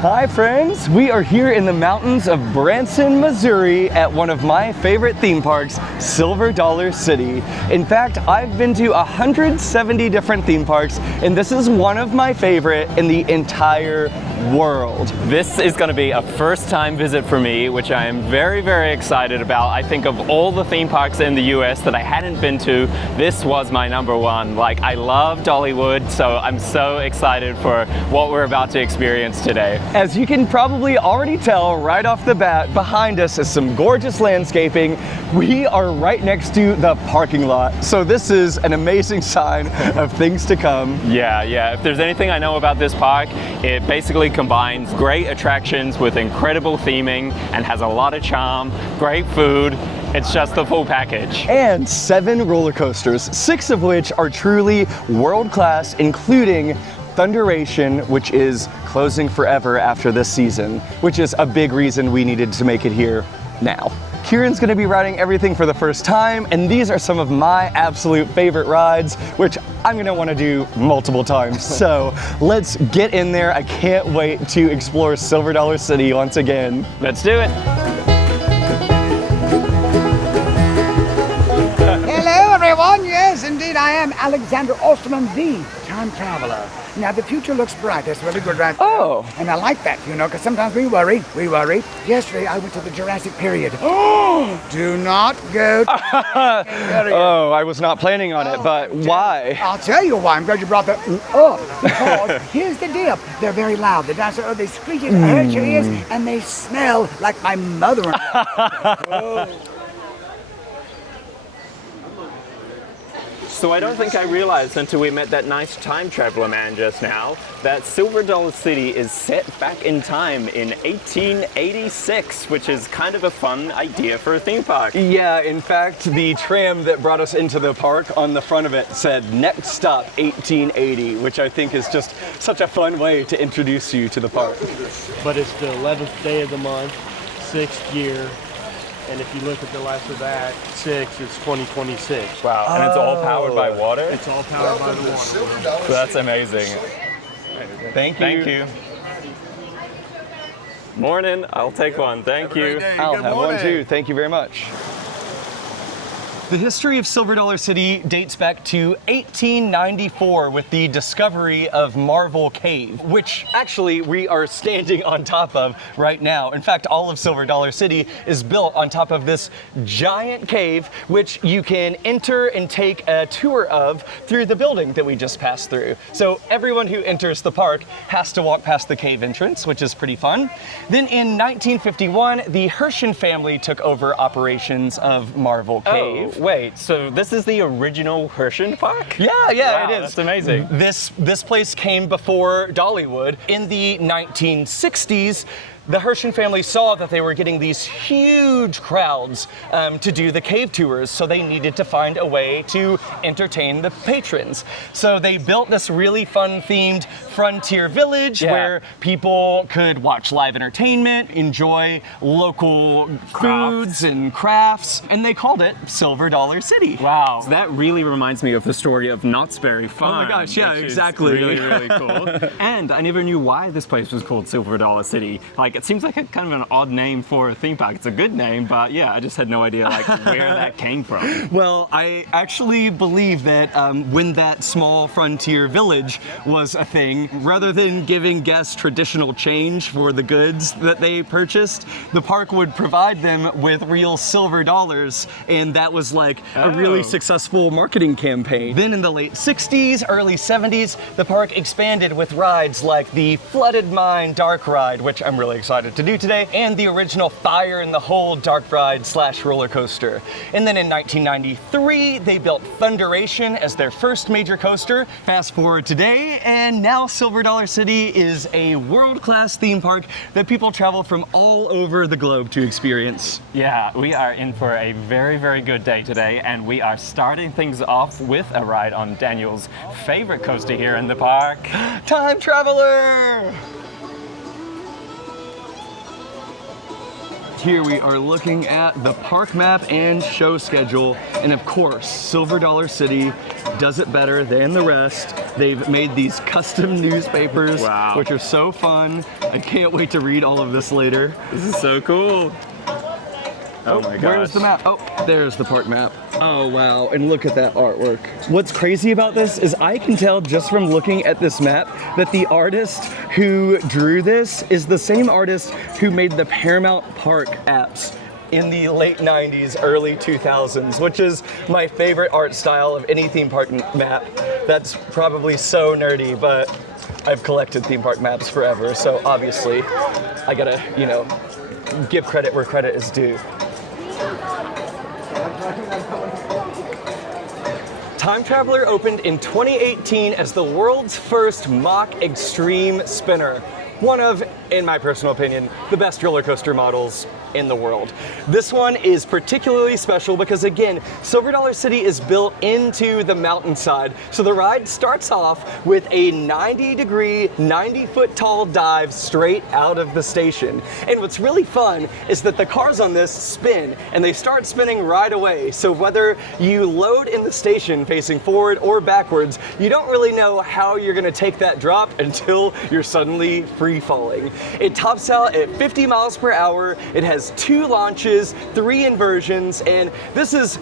Hi friends, we are here in the mountains of Branson, Missouri at one of my favorite theme parks, Silver Dollar City. In fact, I've been to 170 different theme parks and this is one of my favorite in the entire world. This is going to be a first time visit for me, which I am very, very excited about. I think of all the theme parks in the US that I hadn't been to, this was my number one. Like, I love Dollywood, so I'm so excited for what we're about to experience today. As you can probably already tell right off the bat, behind us is some gorgeous landscaping. We are right next to the parking lot, so this is an amazing sign of things to come. Yeah. If there's anything I know about this park, it basically combines great attractions with incredible theming and has a lot of charm, great food. It's just the full package. And 7 roller coasters, 6 of which are truly world-class, including Thunderation, which is closing forever after this season, which is a big reason we needed to make it here now. Kieran's gonna be riding everything for the first time, and these are some of my absolute favorite rides, which I'm gonna wanna do multiple times. So let's get in there. I can't wait to explore Silver Dollar City once again. Let's do it. Hello everyone, yes indeed I am Alexander Osterman, the time traveler. Now the future looks bright, that's really good right there. Oh. And I like that, you know, because sometimes we worry. Yesterday I went to the Jurassic period. Do not go to the period. Oh, I was not planning on it, but why? I'll tell you why, I'm glad you brought that up. Because here's the deal, they're very loud. The dinosaurs, they screech as hurt your ears, and they smell like my mother-in-law. So I don't think I realized until we met that nice time traveler man just now that Silver Dollar City is set back in time in 1886, which is kind of a fun idea for a theme park. Yeah, in fact, the tram that brought us into the park on the front of it said next stop 1880, which I think is just such a fun way to introduce you to the park. But it's the 11th day of the month, 6th year. And if you look at the last of that, 6, it's 2026. Wow, and it's all powered by water? It's all powered by the water. That's amazing. Thank you. Thank you. Morning, I'll take one, thank you. I'll have one too, thank you very much. The history of Silver Dollar City dates back to 1894 with the discovery of Marvel Cave, which actually we are standing on top of right now. In fact, all of Silver Dollar City is built on top of this giant cave, which you can enter and take a tour of through the building that we just passed through. So everyone who enters the park has to walk past the cave entrance, which is pretty fun. Then in 1951, the Herschel family took over operations of Marvel Cave. Wait, so this is the original Herschel Park? Yeah, Wow, it is. That's amazing. This place came before Dollywood. In the 1960s, the Herschel family saw that they were getting these huge crowds to do the cave tours, so they needed to find a way to entertain the patrons. So they built this really fun themed frontier village where people could watch live entertainment, enjoy local foods and crafts, and they called it Silver Dollar City. Wow, so that really reminds me of the story of Knott's Berry Farm. Oh my gosh, yeah, which exactly. Is really, really cool. And I never knew why this place was called Silver Dollar City. Like, it seems like a kind of an odd name for a theme park. It's a good name, but yeah, I just had no idea like where that came from. Well, I actually believe that when that small frontier village was a thing, rather than giving guests traditional change for the goods that they purchased, the park would provide them with real silver dollars, and that was like a really successful marketing campaign. Then in the late 60s, early 70s, the park expanded with rides like the Flooded Mine Dark Ride, which I'm really excited to do today, and the original Fire in the Hole Dark Ride / roller coaster. And then in 1993, they built Thunderation as their first major coaster. Fast forward today, and now Silver Dollar City is a world-class theme park that people travel from all over the globe to experience. Yeah, we are in for a very, very good day today, and we are starting things off with a ride on Daniel's favorite coaster here in the park. Time Traveler! Here we are looking at the park map and show schedule, and of course, Silver Dollar City does it better than the rest. They've made these custom newspapers, which are so fun. I can't wait to read all of this later. This is so cool. Oh my gosh. Where's the map? Oh, there's the park map. Oh wow, and look at that artwork. What's crazy about this is I can tell just from looking at this map that the artist who drew this is the same artist who made the Paramount Park apps in the late 90s, early 2000s, which is my favorite art style of any theme park map. That's probably so nerdy, but I've collected theme park maps forever, so obviously I gotta, you know, give credit where credit is due. Time Traveler opened in 2018 as the world's first mock extreme spinner. One of, in my personal opinion, the best roller coaster models in the world. This one is particularly special because, again, Silver Dollar City is built into the mountainside. So the ride starts off with a 90-degree, 90-foot tall dive straight out of the station. And what's really fun is that the cars on this spin, and they start spinning right away. So whether you load in the station facing forward or backwards, you don't really know how you're gonna take that drop until you're suddenly free falling. It tops out at 50 miles per hour. It has 2 launches, 3 inversions, and this is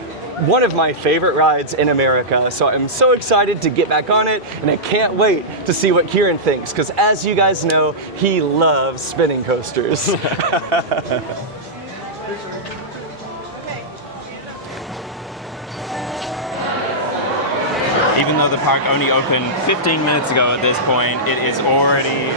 one of my favorite rides in America. So I'm so excited to get back on it, and I can't wait to see what Kieran thinks, because as you guys know, he loves spinning coasters. Even though the park only opened 15 minutes ago at this point, it is already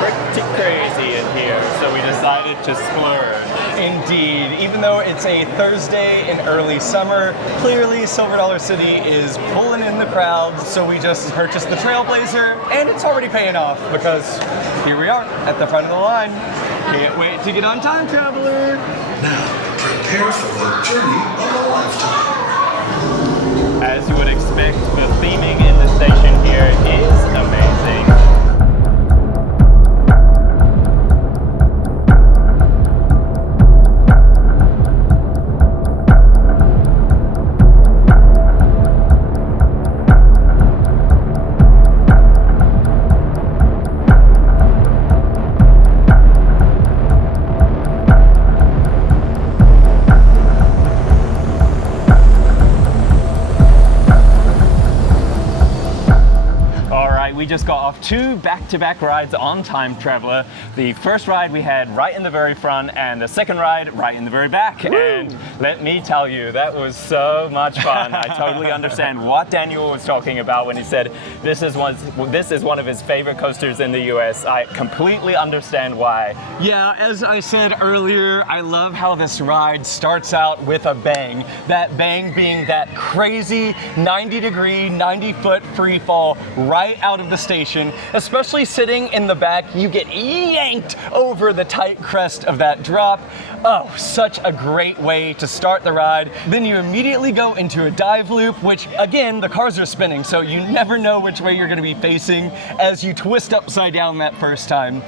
pretty crazy in here, so we decided to splurge. Indeed, even though it's a Thursday in early summer, clearly Silver Dollar City is pulling in the crowds, so we just purchased the Trailblazer, and it's already paying off because here we are at the front of the line. Can't wait to get on Time Traveler. Now, prepare for the journey of a lifetime. As you would expect, the theming in the station here is amazing. We just got off 2 back-to-back rides on Time Traveler. The first ride we had right in the very front, and the second ride right in the very back. Woo! And let me tell you, that was so much fun. I totally understand what Daniel was talking about when he said this is one of his favorite coasters in the US. I completely understand why. Yeah, as I said earlier, I love how this ride starts out with a bang. That bang being that crazy 90-degree, 90-foot free fall right out of the station. Especially sitting in the back, you get yanked over the tight crest of that drop. Oh, such a great way to start the ride. Then you immediately go into a dive loop, which again, the cars are spinning, so you never know which way you're gonna be facing as you twist upside down that first time.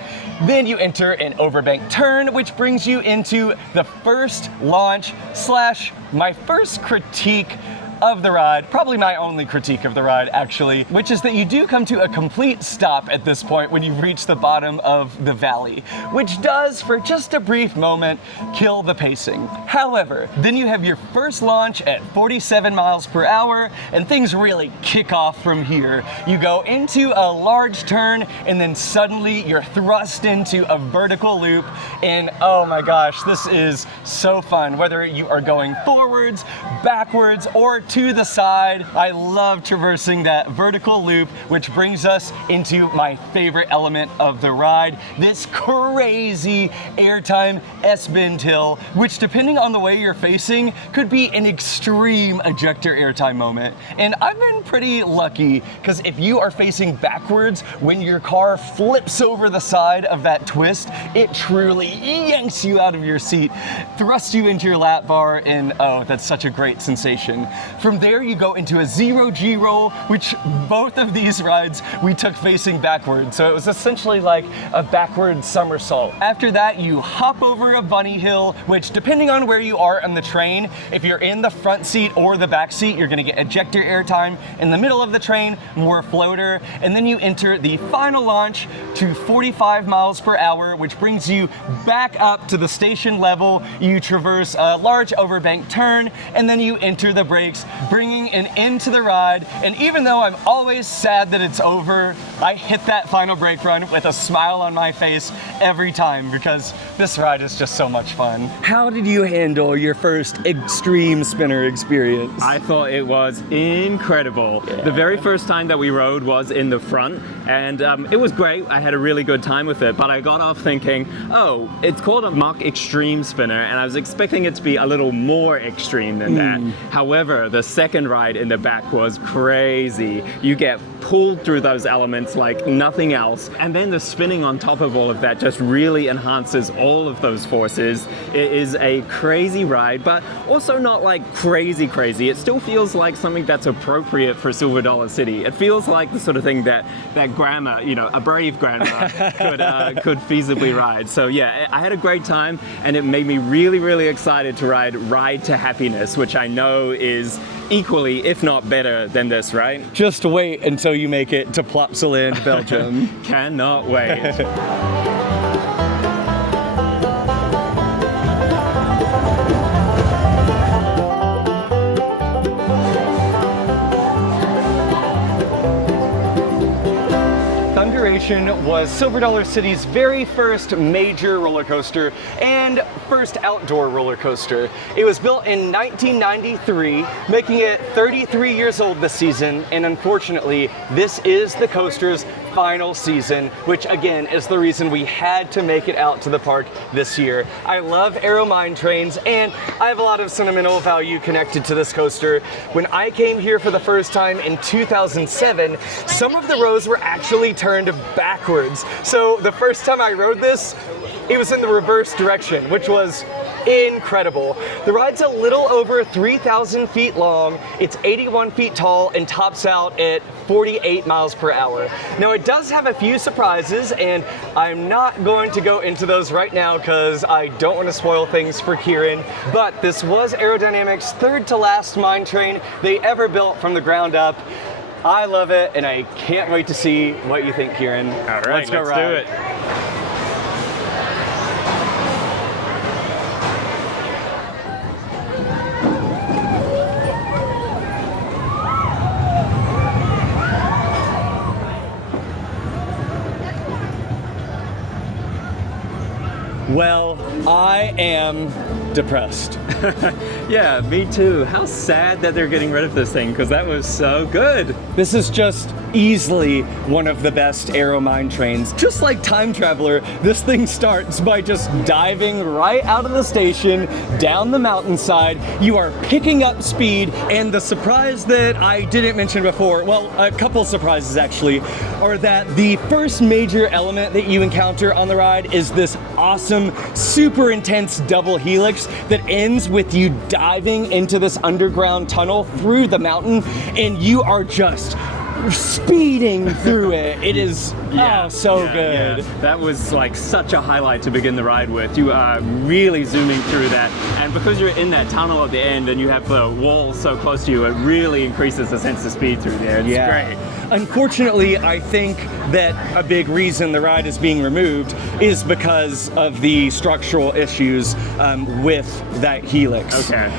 Then you enter an overbank turn, which brings you into the first launch / my first critique of the ride, probably my only critique of the ride actually, which is that you do come to a complete stop at this point when you reach the bottom of the valley, which does, for just a brief moment, kill the pacing. However, then you have your first launch at 47 miles per hour, and things really kick off from here. You go into a large turn, and then suddenly you're thrust into a vertical loop, and oh my gosh, this is so fun. Whether you are going forwards, backwards, or to the side, I love traversing that vertical loop, which brings us into my favorite element of the ride, this crazy airtime S-bend hill, which depending on the way you're facing, could be an extreme ejector airtime moment. And I've been pretty lucky, because if you are facing backwards, when your car flips over the side of that twist, it truly yanks you out of your seat, thrusts you into your lap bar, and oh, that's such a great sensation. From there, you go into a zero-G roll, which both of these rides we took facing backwards. So it was essentially like a backward somersault. After that, you hop over a bunny hill, which depending on where you are on the train, if you're in the front seat or the back seat, you're gonna get ejector airtime. In the middle of the train, more floater. And then you enter the final launch to 45 miles per hour, which brings you back up to the station level. You traverse a large overbank turn, and then you enter the brakes, bringing an end to the ride. And even though I'm always sad that it's over, I hit that final brake run with a smile on my face every time because this ride is just so much fun. How did you handle your first extreme spinner experience? I thought it was incredible. Yeah. The very first time that we rode was in the front, and it was great. I had a really good time with it, but I got off thinking, oh, it's called a Mack Extreme Spinner, and I was expecting it to be a little more extreme than that. However, the second ride in the back was crazy. You get pulled through those elements like nothing else, and then the spinning on top of all of that just really enhances all of those forces. It is a crazy ride, but also not like crazy. It still feels like something that's appropriate for Silver Dollar City. It feels like the sort of thing that grandma, you know, a brave grandma could feasibly ride. So yeah, I had a great time, and it made me really excited to ride to Happiness, which I know is equally, if not better than this, right? Just wait until you make it to Plopsaland, Belgium. Cannot wait. Thunderation was Silver Dollar City's very first major roller coaster and first outdoor roller coaster. It was built in 1993, making it 33 years old this season, and unfortunately, this is the coaster's final season, which again is the reason we had to make it out to the park this year. I love Aero Mine trains, and I have a lot of sentimental value connected to this coaster. When I came here for the first time in 2007, some of the rows were actually turned backwards. So the first time I rode this, it was in the reverse direction, which was incredible. The ride's a little over 3,000 feet long, it's 81 feet tall, and tops out at 48 miles per hour. Now it does have a few surprises, and I'm not going to go into those right now because I don't want to spoil things for Kieran, but this was Aerodynamics' third to last mine train they ever built from the ground up. I love it, and I can't wait to see what you think, Kieran. All right, let's do it. Well, I am depressed. Yeah, me too. How sad that they're getting rid of this thing, because that was so good. This is just easily one of the best Aero Mine trains. Just like Time Traveler, this thing starts by just diving right out of the station, down the mountainside. You are picking up speed, and the surprise that I didn't mention before, well, a couple surprises actually, are that the first major element that you encounter on the ride is this awesome, super intense double helix that ends with you diving into this underground tunnel through the mountain, and you are just speeding through it. It is so good. Yeah. That was like such a highlight to begin the ride with. You are really zooming through that, and because you're in that tunnel at the end and you have the wall so close to you, it really increases the sense of speed through there. It's great. Unfortunately, I think that a big reason the ride is being removed is because of the structural issues with that helix. Okay.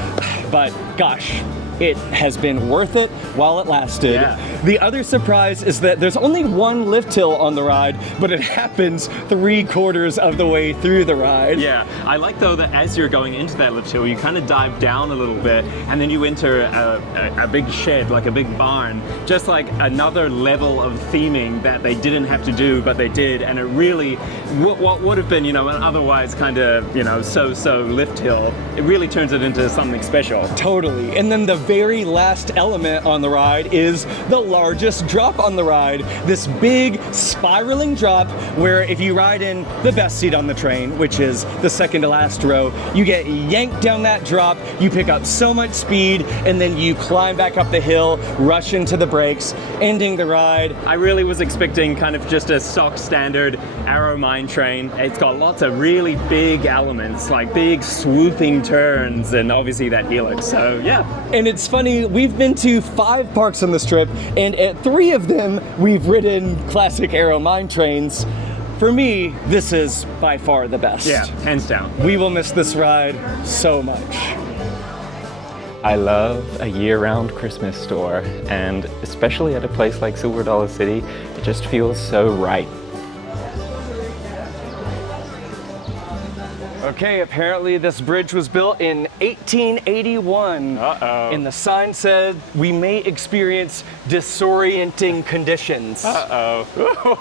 But gosh, it has been worth it while it lasted. Yeah. The other surprise is that there's only one lift hill on the ride, but it happens 3/4 of the way through the ride. Yeah, I like though that as you're going into that lift hill, you kind of dive down a little bit, and then you enter a big shed, like a big barn, just like another level of theming that they didn't have to do, but they did, and it really, what would have been, you know, an otherwise kind of, you know, so-so lift hill, it really turns it into something special. Totally. And then the very last element on the ride is the largest drop on the ride. This big spiraling drop where if you ride in the best seat on the train, which is the second to last row, you get yanked down that drop, you pick up so much speed, and then you climb back up the hill, rush into the brakes, ending the ride. I really was expecting kind of just a stock standard Arrow mine train. It's got lots of really big elements, like big swooping turns, and obviously that helix, so yeah. And it's funny, we've been to 5 parks on this trip, and at 3 of them, we've ridden classic Arrow mine trains. For me, this is by far the best. Yeah, hands down. We will miss this ride so much. I love a year-round Christmas store, and especially at a place like Silver Dollar City, it just feels so right. Okay, apparently this bridge was built in 1881. Uh-oh. And the sign said we may experience disorienting conditions. Uh-oh.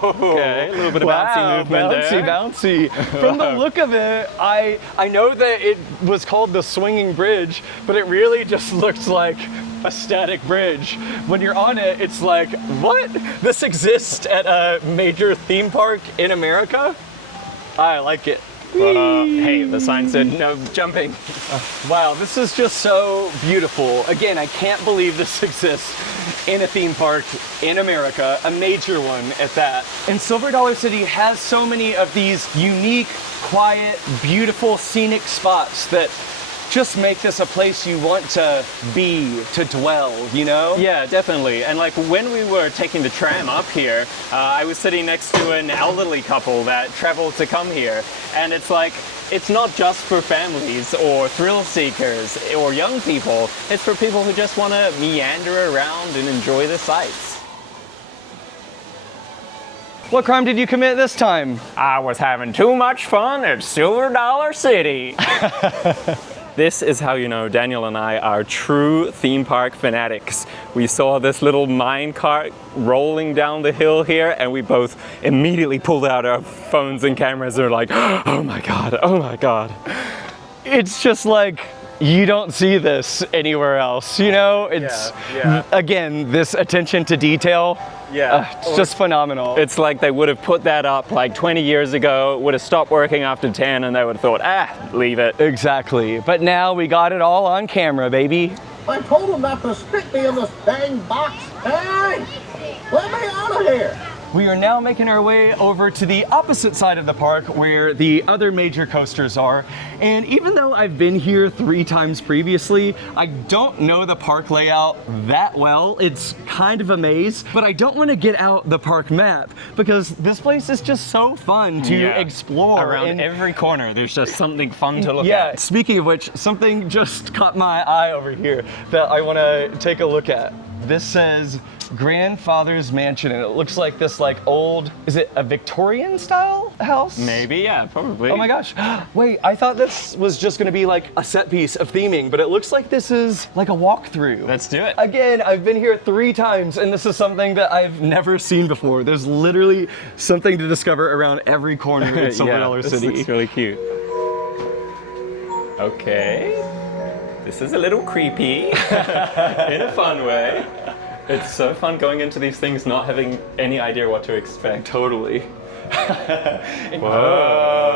Okay, a little bit of bouncy movement there. Bouncy. From the look of it, I know that it was called the swinging bridge, but it really just looks like a static bridge. When you're on it, it's like, what? This exists at a major theme park in America? I like it. Hey, the sign said no jumping. Wow, this is just so beautiful. Again, I can't believe this exists in a theme park in America, a major one at that. And Silver Dollar City has so many of these unique, quiet, beautiful, scenic spots that just make this a place you want to be, to dwell, you know? Yeah, definitely. And like when we were taking the tram up here, I was sitting next to an elderly couple that traveled to come here. And it's like, it's not just for families or thrill seekers or young people. It's for people who just want to meander around and enjoy the sights. What crime did you commit this time? I was having too much fun at Silver Dollar City. This is how you know Daniel and I are true theme park fanatics. We saw this little mine cart rolling down the hill here, and we both immediately pulled out our phones and cameras and were like, oh my God, oh my God. It's just like, you don't see this anywhere else, you know? It's, again, this attention to detail. Yeah. It's just phenomenal. It's like they would have put that up like 20 years ago, would have stopped working after 10, and they would have thought, leave it. Exactly. But now we got it all on camera, baby. I told him not to stick me in this dang box. Hey! Let me out of here! We are now making our way over to the opposite side of the park where the other major coasters are. And even though I've been here 3 times previously, I don't know the park layout that well. It's kind of a maze, but I don't want to get out the park map because this place is just so fun to explore. Around every corner, there's just something fun to look at. Yeah, speaking of which, something just caught my eye over here that I want to take a look at. This says Grandfather's Mansion, and it looks like this old, is it a Victorian style house? Maybe, yeah, probably. Oh my gosh. Wait, I thought this was just gonna be like a set piece of theming, but it looks like this is like a walkthrough. Let's do it. Again, I've been here 3 times, and this is something that I've never seen before. There's literally something to discover around every corner in Silver Dollar City. This looks really cute. Okay. This is a little creepy in a fun way. It's so fun going into these things not having any idea what to expect. Totally. Whoa.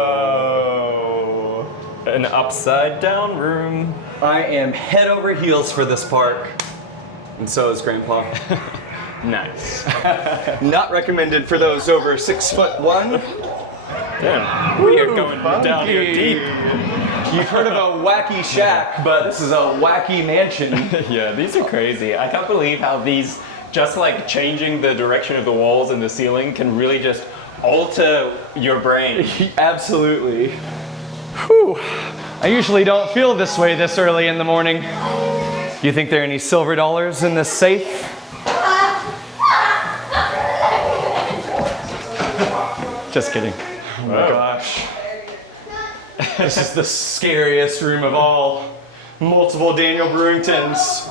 An upside down room. I am head over heels for this park. And so is Grandpa. Nice. Not recommended for those over 6'1". Damn, we are going down here deep. You've heard of a wacky shack, but this is a wacky mansion. Yeah, these are crazy. I can't believe how these, just like changing the direction of the walls and the ceiling can really just alter your brain. Absolutely. Whew. I usually don't feel this way this early in the morning. You think there are any silver dollars in this safe? Just kidding. Oh my gosh. This is the scariest room of all. Multiple Daniel Brewing tins.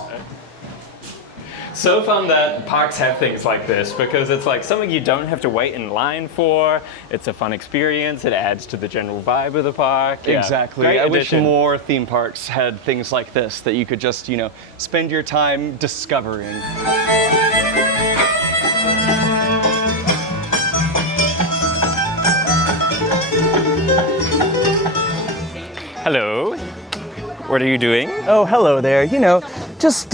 So fun that parks have things like this because it's like something you don't have to wait in line for. It's a fun experience. It adds to the general vibe of the park. Yeah, Exactly. great I wish addition. more theme parks had things like this that you could just, spend your time discovering. Hello. What are you doing? Oh, hello there. Just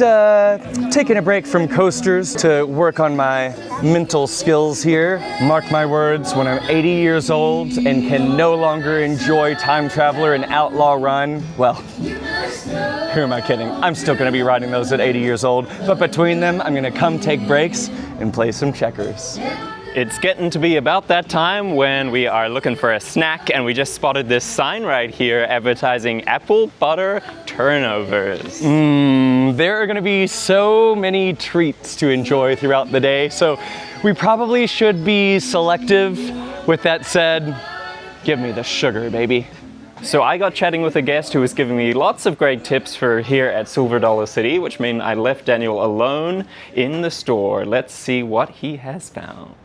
taking a break from coasters to work on my mental skills here. Mark my words, when I'm 80 years old and can no longer enjoy Time Traveler and Outlaw Run, well, who am I kidding? I'm still gonna be riding those at 80 years old, but between them, I'm gonna come take breaks and play some checkers. It's getting to be about that time when we are looking for a snack, and we just spotted this sign right here advertising apple butter turnovers. There are gonna be so many treats to enjoy throughout the day, so we probably should be selective. With that said, give me the sugar, baby. So I got chatting with a guest who was giving me lots of great tips for here at Silver Dollar City, which meant I left Daniel alone in the store. Let's see what he has found.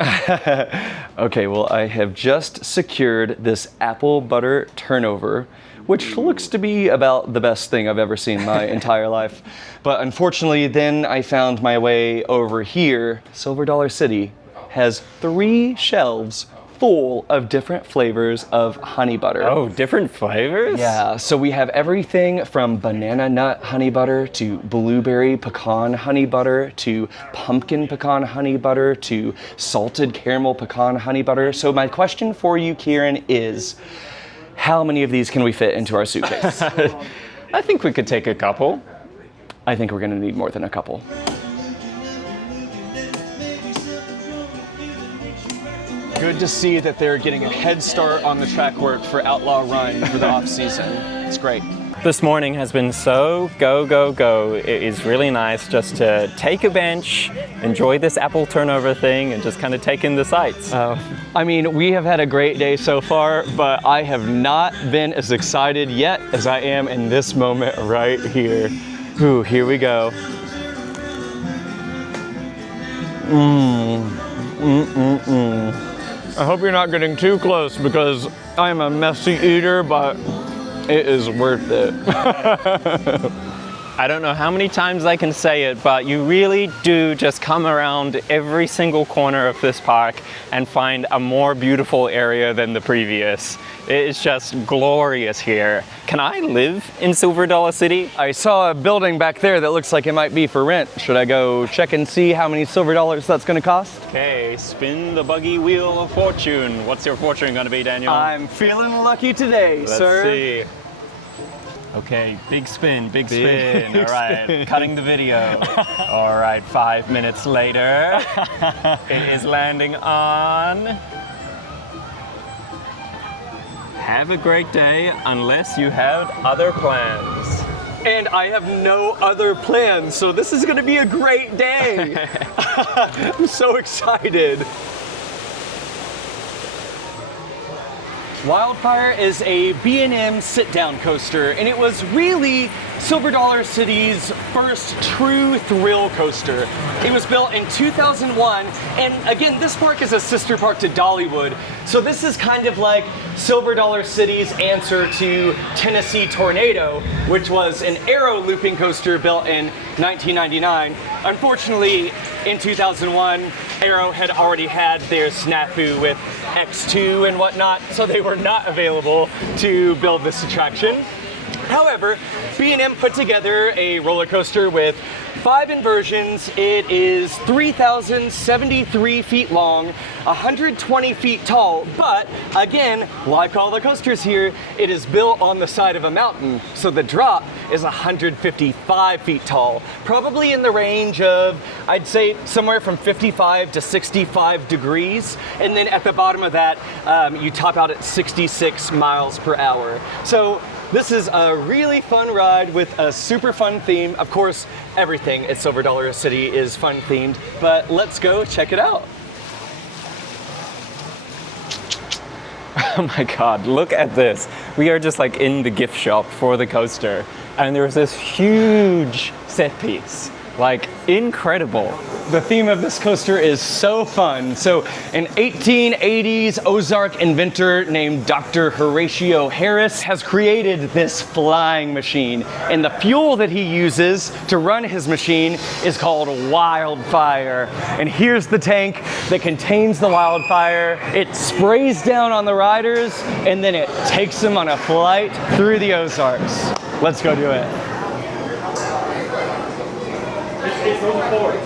Okay, well, I have just secured this apple butter turnover, which looks to be about the best thing I've ever seen in my entire life. But unfortunately, then I found my way over here. Silver Dollar City has 3 shelves full of different flavors of honey butter. Oh, different flavors? Yeah, so we have everything from banana nut honey butter to blueberry pecan honey butter to pumpkin pecan honey butter to salted caramel pecan honey butter. So my question for you, Kieran, is how many of these can we fit into our suitcase? I think we could take a couple. I think we're gonna need more than a couple. Good to see that they're getting a head start on the track work for Outlaw Run for the off-season. It's great. This morning has been so go, go, go. It is really nice just to take a bench, enjoy this apple turnover thing, and just kind of take in the sights. I mean, we have had a great day so far, but I have not been as excited yet as I am in this moment right here. Ooh, here we go. I hope you're not getting too close because I'm a messy eater, but it is worth it. I don't know how many times I can say it, but you really do just come around every single corner of this park and find a more beautiful area than the previous. It is just glorious here. Can I live in Silver Dollar City? I saw a building back there that looks like it might be for rent. Should I go check and see how many silver dollars that's gonna cost? Okay, spin the buggy wheel of fortune. What's your fortune gonna be, Daniel? I'm feeling lucky today, sir. Let's see. Okay, big spin, big spin. All right, cutting the video. All right, 5 minutes later, it is landing on. Have a great day unless you have other plans. And I have no other plans, so this is gonna be a great day. I'm so excited. Wildfire is a B&M sit-down coaster, and it was really Silver Dollar City's first true thrill coaster. It was built in 2001, and again, this park is a sister park to Dollywood, so this is kind of like Silver Dollar City's answer to Tennessee Tornado, which was an aero looping coaster built in 1999. Unfortunately, in 2001, Aero had already had their snafu with X2 and whatnot, so they were not available to build this attraction. However, B&M put together a roller coaster with 5 inversions. It is 3,073 feet long, 120 feet tall, but again, like all the coasters here, it is built on the side of a mountain, so the drop is 155 feet tall, probably in the range of, I'd say, somewhere from 55 to 65 degrees, and then at the bottom of that, you top out at 66 miles per hour. So this is a really fun ride with a super fun theme. Of course, everything at Silver Dollar City is fun themed, but let's go check it out. Oh my God, look at this. We are just like in the gift shop for the coaster, and there's this huge set piece Like, incredible. The theme of this coaster is so fun. So an 1880s Ozark inventor named Dr. Horatio Harris has created this flying machine. And the fuel that he uses to run his machine is called Wildfire. And here's the tank that contains the Wildfire. It sprays down on the riders and then it takes them on a flight through the Ozarks. Let's go do it. It's moving forward.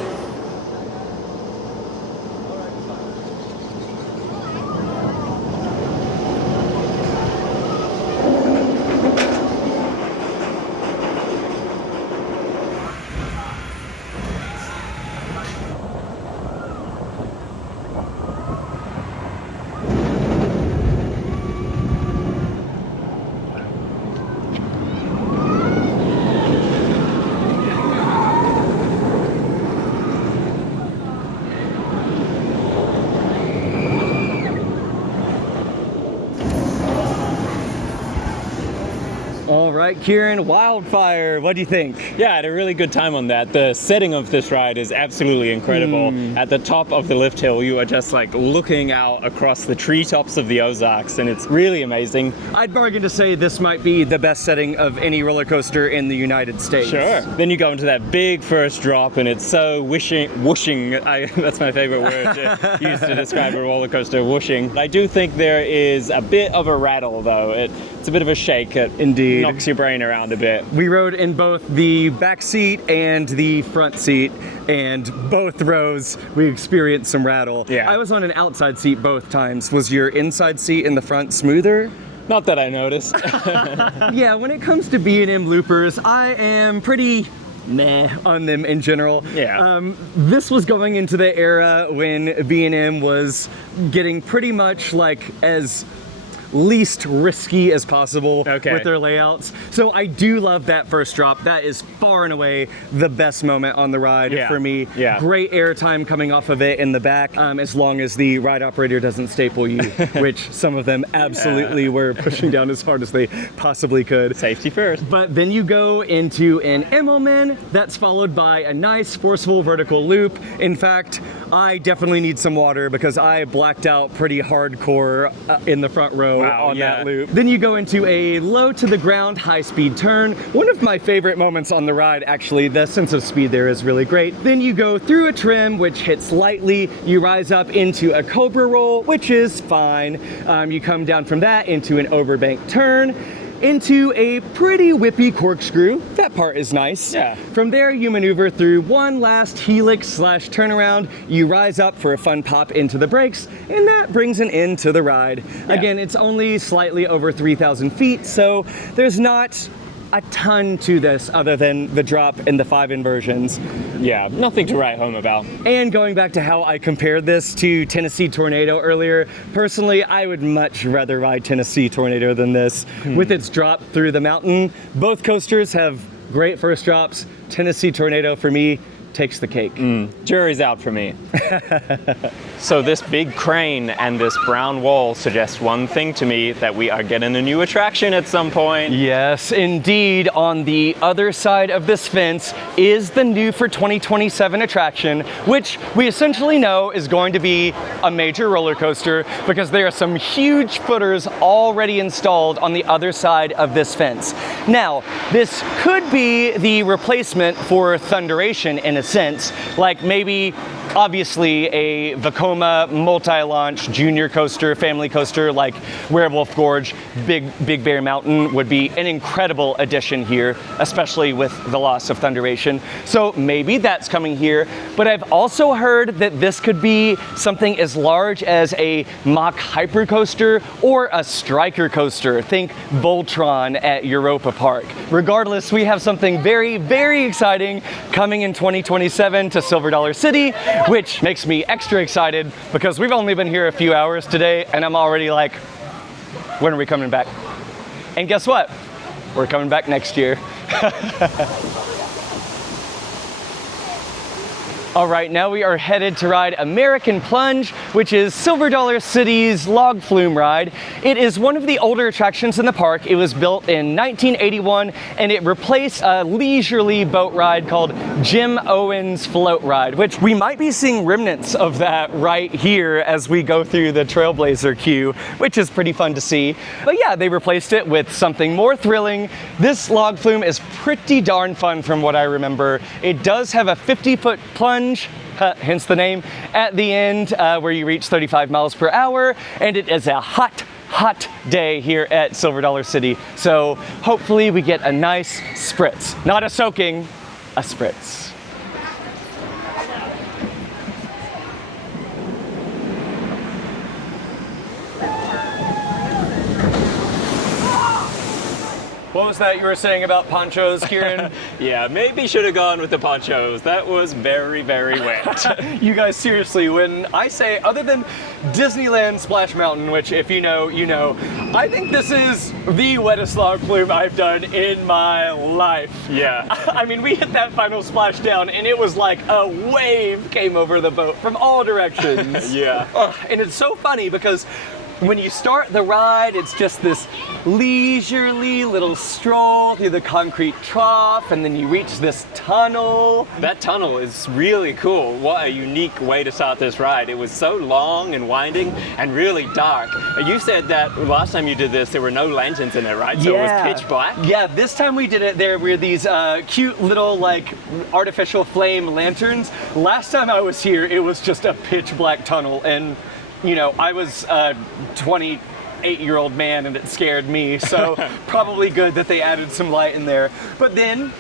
All right, Kieran, Wildfire, what do you think? Yeah, I had a really good time on that. The setting of this ride is absolutely incredible. At the top of the lift hill, you are just like looking out across the treetops of the Ozarks, and it's really amazing. I'd bargain to say this might be the best setting of any roller coaster in the United States. Sure. Then you go into that big first drop, and it's so whooshing. That's my favorite word to use to describe a roller coaster, whooshing. I do think there is a bit of a rattle, though. It's a bit of a shake. It Indeed. knocks your brain around a bit. We rode in both the back seat and the front seat, and both rows we experienced some rattle. Yeah. I was on an outside seat both times. Was your inside seat in the front smoother? Not that I noticed. Yeah, when it comes to B&M loopers, I am pretty meh on them in general. Yeah. This was going into the era when B&M was getting pretty much like as least risky as possible with their layouts. So I do love that first drop. That is far and away the best moment on the ride for me. Yeah. Great airtime coming off of it in the back, as long as the ride operator doesn't staple you, which some of them absolutely were pushing down as hard as they possibly could. Safety first. But then you go into an Immelman that's followed by a nice forceful vertical loop. In fact, I definitely need some water because I blacked out pretty hardcore in the front row on that loop. Then you go into a low to the ground high speed turn. One of my favorite moments on the ride, actually. The sense of speed there is really great. Then you go through a trim which hits lightly. You rise up into a cobra roll, which is fine. You come down from that into an overbank turn, into a pretty whippy corkscrew. That part is nice. Yeah. From there, you maneuver through one last helix / turnaround. You rise up for a fun pop into the brakes, and that brings an end to the ride. Yeah. Again, it's only slightly over 3,000 feet, so there's not a ton to this other than the drop and the 5 inversions. Yeah, nothing to write home about. And going back to how I compared this to Tennessee Tornado earlier, personally, I would much rather ride Tennessee Tornado than this. With its drop through the mountain, both coasters have great first drops. Tennessee Tornado, for me, takes the cake. Jury's out for me. So this big crane and this brown wall suggest one thing to me, that we are getting a new attraction at some point. Yes, indeed. On the other side of this fence is the new for 2027 attraction, which we essentially know is going to be a major roller coaster because there are some huge footers already installed on the other side of this fence. Now, this could be the replacement for Thunderation in a sense, like maybe obviously a Vekoma multi-launch junior coaster, family coaster like Werewolf Gorge, Big Bear Mountain would be an incredible addition here, especially with the loss of Thunderation. So maybe that's coming here, but I've also heard that this could be something as large as a Mack hypercoaster or a striker coaster. Think Voltron at Europa Park. Regardless, we have something very, very exciting coming in 2027 to Silver Dollar City, which makes me extra excited because we've only been here a few hours today and I'm already like, when are we coming back? And guess what? We're coming back next year. All right, now we are headed to ride American Plunge, which is Silver Dollar City's log flume ride. It is one of the older attractions in the park. It was built in 1981, and it replaced a leisurely boat ride called Jim Owens Float Ride, which we might be seeing remnants of that right here as we go through the Trailblazer queue, which is pretty fun to see. But yeah, they replaced it with something more thrilling. This log flume is pretty darn fun from what I remember. It does have a 50-foot plunge, hence the name, at the end where you reach 35 miles per hour, and it is a hot day here at Silver Dollar City. So hopefully we get a nice spritz. Not a soaking, a spritz. What was that you were saying about ponchos, Kieran? Yeah, maybe should have gone with the ponchos. That was very, very wet. You guys, seriously, when I say, other than Disneyland Splash Mountain, which if you know, you know, I think this is the wettest log flume I've done in my life. Yeah. I mean, we hit that final splashdown and it was like a wave came over the boat from all directions. Yeah. And it's so funny because when you start the ride, it's just this leisurely little stroll through the concrete trough, and then you reach this tunnel. That tunnel is really cool. What a unique way to start this ride. It was so long and winding and really dark. You said that last time you did this, there were no lanterns in it, right? So Yeah. it was pitch black? Yeah, this time we did it, there were these cute little like artificial flame lanterns. Last time I was here, it was just a pitch black tunnel, and you know, I was a 28-year-old man and it scared me, so probably good that they added some light in there. But then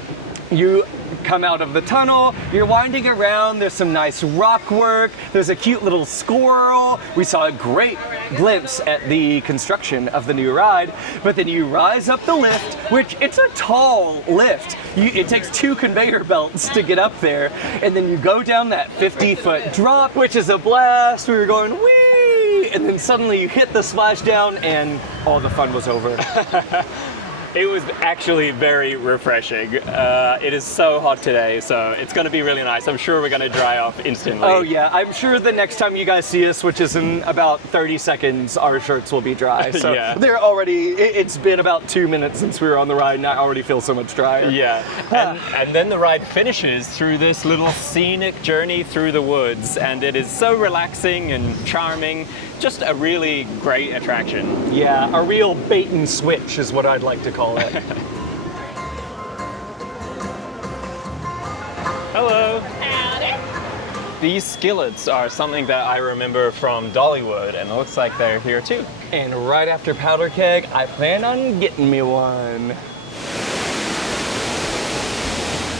you come out of the tunnel, you're winding around, there's some nice rock work, there's a cute little squirrel. We saw a great glimpse at the construction of the new ride, but then you rise up the lift, which it's a tall lift. It takes 2 conveyor belts to get up there, and then you go down that 50-foot drop, which is a blast. We were going, whee! And then suddenly you hit the splashdown and all the fun was over. It was actually very refreshing. It is so hot today, so it's going to be really nice. I'm sure we're going to dry off instantly. Oh yeah, I'm sure the next time you guys see us, which is in about 30 seconds, our shirts will be dry. So Yeah. they're already, it's been about 2 minutes since we were on the ride and I already feel so much drier. Yeah, and then the ride finishes through this little scenic journey through the woods, and it is so relaxing and charming. Just a really great attraction. Yeah, a real bait and switch is what I'd like to call it. Hello. These skillets are something that I remember from Dollywood, and it looks like they're here too. And right after Powder Keg, I plan on getting me one.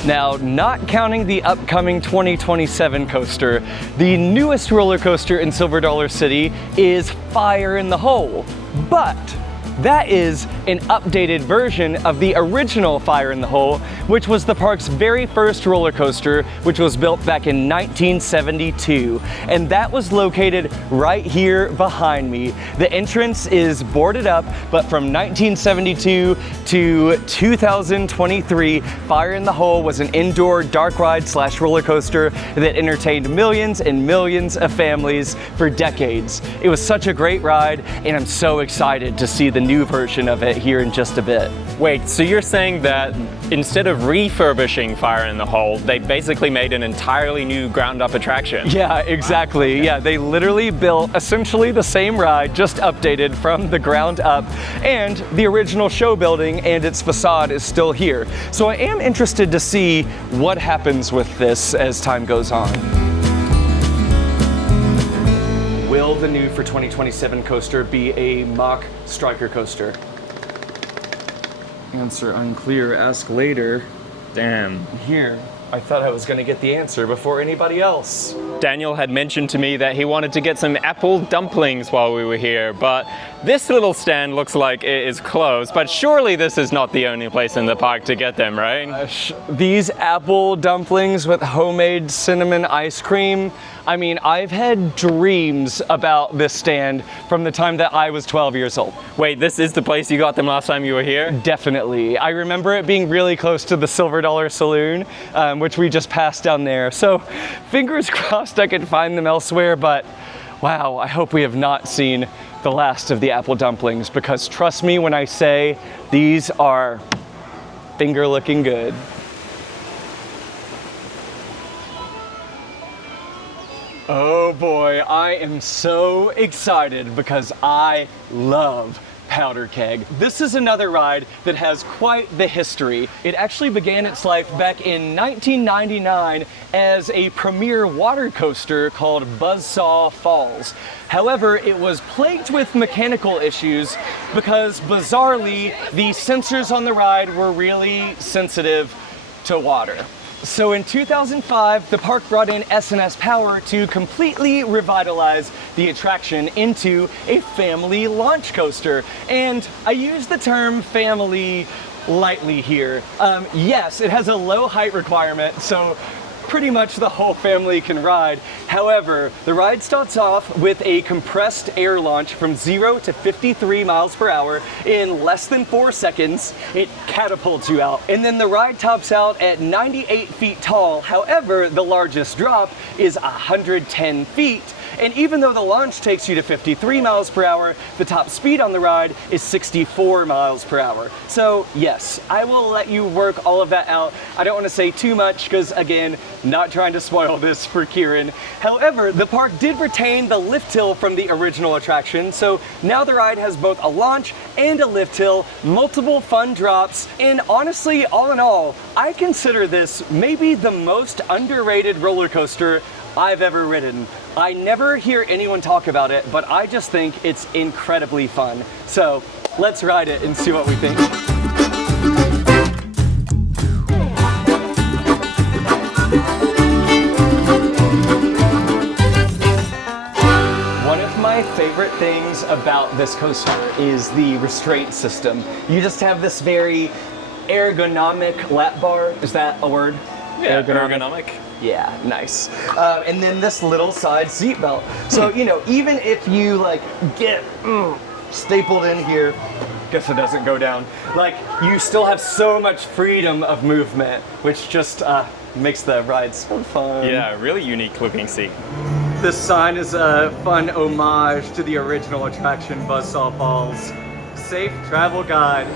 Now, not counting the upcoming 2027 coaster, the newest roller coaster in Silver Dollar City is Fire in the Hole. But that is an updated version of the original Fire in the Hole, which was the park's very first roller coaster, which was built back in 1972. And that was located right here behind me. The entrance is boarded up, but from 1972 to 2023, Fire in the Hole was an indoor dark ride / roller coaster that entertained millions and millions of families for decades. It was such a great ride, and I'm so excited to see the new version of it here in just a bit. Wait, so you're saying that instead of refurbishing Fire in the Hole, they basically made an entirely new ground-up attraction? Yeah, exactly. Yeah, they literally built essentially the same ride, just updated from the ground up, and the original show building and its facade is still here. So I am interested to see what happens with this as time goes on. Will the new for 2027 coaster be a Mack striker coaster? Answer unclear, ask later. Damn. Here, I thought I was gonna get the answer before anybody else. Daniel had mentioned to me that he wanted to get some apple dumplings while we were here, but this little stand looks like it is closed, but surely this is not the only place in the park to get them, right? These apple dumplings with homemade cinnamon ice cream, I mean, I've had dreams about this stand from the time that I was 12 years old. Wait, this is the place you got them last time you were here? Definitely. I remember it being really close to the Silver Dollar Saloon, which we just passed down there. So fingers crossed I can find them elsewhere, but wow, I hope we have not seen the last of the apple dumplings, because trust me when I say these are finger looking good. Oh boy, I am so excited because I love Powder Keg. This is another ride that has quite the history. It actually began its life back in 1999 as a premier water coaster called Buzzsaw Falls. However, it was plagued with mechanical issues because bizarrely, the sensors on the ride were really sensitive to water. So in 2005, the park brought in S&S Power to completely revitalize the attraction into a family launch coaster. And I use the term family lightly here. Yes, it has a low height requirement, so pretty much the whole family can ride. However, the ride starts off with a compressed air launch from 0 to 53 miles per hour in less than 4 seconds. It catapults you out. And then the ride tops out at 98 feet tall. However, the largest drop is 110 feet. And even though the launch takes you to 53 miles per hour, the top speed on the ride is 64 miles per hour. So yes, I will let you work all of that out. I don't want to say too much because, again, not trying to spoil this for Kieran. However, the park did retain the lift hill from the original attraction, so now the ride has both a launch and a lift hill, multiple fun drops, and honestly, all in all, I consider this maybe the most underrated roller coaster I've ever ridden. I never hear anyone talk about it, but I just think it's incredibly fun. So let's ride it and see what we think. One of my favorite things about this coaster is the restraint system. You just have this very ergonomic lap bar. Is that a word? Yeah, ergonomic. Yeah, nice. And then this little side seat belt. So, you know, even if you like get stapled in here, guess it doesn't go down. Like, you still have so much freedom of movement, which just makes the ride so fun. Yeah, really unique looking seat. This sign is a fun homage to the original attraction, Buzzsaw Falls. Safe travel guide.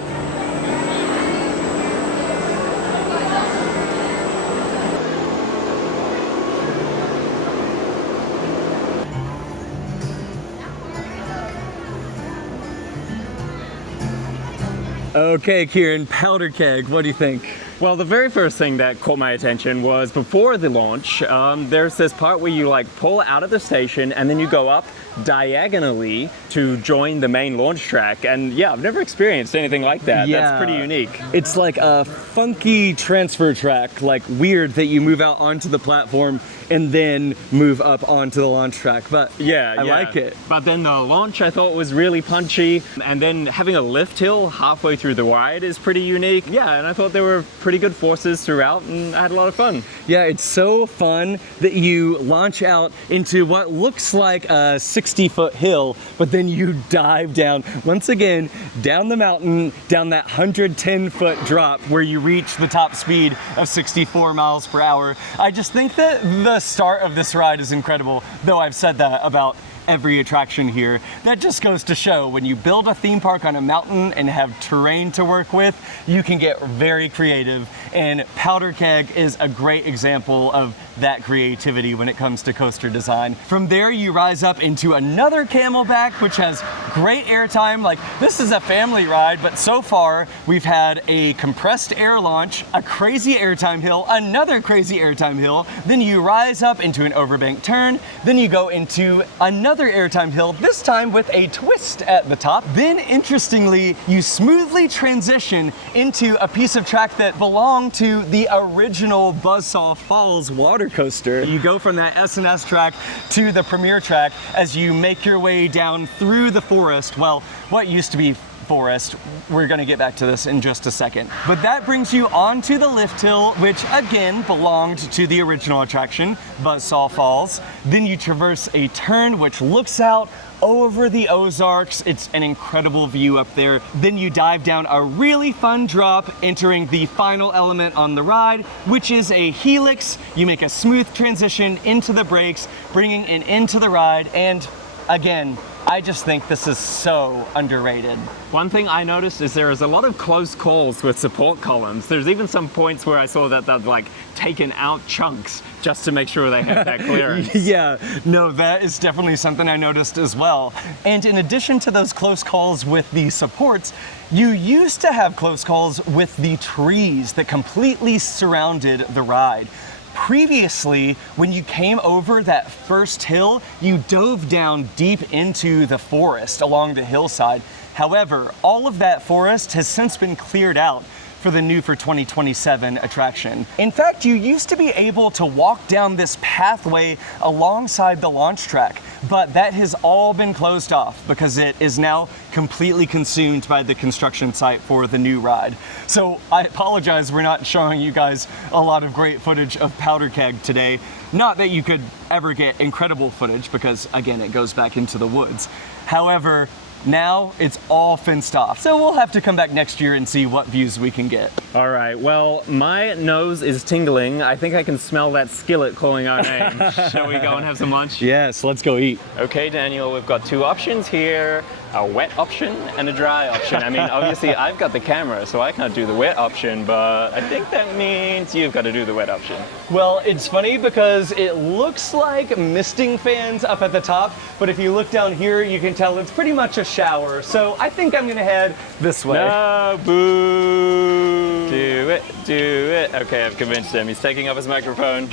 Okay, Kieran, Powder Keg, what do you think? Well, the very first thing that caught my attention was before the launch, there's this part where you like pull out of the station and then you go up diagonally to join the main launch track. And yeah, I've never experienced anything like that. Yeah. That's pretty unique. It's like a funky transfer track, like weird that you move out onto the platform and then move up onto the launch track. But I like it. But then the launch I thought was really punchy. And then having a lift hill halfway through the ride is pretty unique. Yeah, and I thought there were pretty good forces throughout and I had a lot of fun. Yeah, it's so fun that you launch out into what looks like a 60-foot hill, but then you dive down, once again, down the mountain, down that 110-foot drop where you reach the top speed of 64 miles per hour. I just think that the start of this ride is incredible, though I've said that about every attraction here. That just goes to show when you build a theme park on a mountain and have terrain to work with, you can get very creative, and Powder Keg is a great example of that creativity when it comes to coaster design. From there, you rise up into another camelback, which has great airtime. Like, this is a family ride, but so far we've had a compressed air launch, a crazy airtime hill, another crazy airtime hill, then you rise up into an overbank turn, then you go into another airtime hill, this time with a twist at the top. Then, interestingly, you smoothly transition into a piece of track that belonged to the original Buzzsaw Falls water coaster. You go from that S&S track to the premier track as you make your way down through the forest. Well, what used to be forest. We're gonna get back to this in just a second. But that brings you onto the lift hill, which again belonged to the original attraction, Buzzsaw Falls. Then you traverse a turn which looks out over the Ozarks. It's an incredible view up there. Then you dive down a really fun drop, entering the final element on the ride, which is a helix. You make a smooth transition into the brakes, bringing an end to the ride, and again, I just think this is so underrated. One thing I noticed is there is a lot of close calls with support columns. There's even some points where I saw that they'd like taken out chunks just to make sure they had that clearance. Yeah, no, that is definitely something I noticed as well. And in addition to those close calls with the supports, you used to have close calls with the trees that completely surrounded the ride. Previously, when you came over that first hill, you dove down deep into the forest along the hillside. However, all of that forest has since been cleared out for the new for 2027 attraction. In fact, you used to be able to walk down this pathway alongside the launch track, but that has all been closed off because it is now completely consumed by the construction site for the new ride. So I apologize, we're not showing you guys a lot of great footage of Powder Keg today. Not that you could ever get incredible footage because, again, it goes back into the woods. However, now it's all fenced off. So we'll have to come back next year and see what views we can get. All right, well, my nose is tingling. I think I can smell that skillet calling our name. Shall we go and have some lunch? Yes, let's go eat. Okay, Daniel, we've got two options here. A wet option and a dry option. I mean, obviously I've got the camera, so I can't do the wet option, but I think that means you've got to do the wet option. Well, it's funny because it looks like misting fans up at the top, but if you look down here, you can tell it's pretty much a shower. So I think I'm gonna head this way. No, boo. Do it, do it. Okay, I've convinced him. He's taking off his microphone.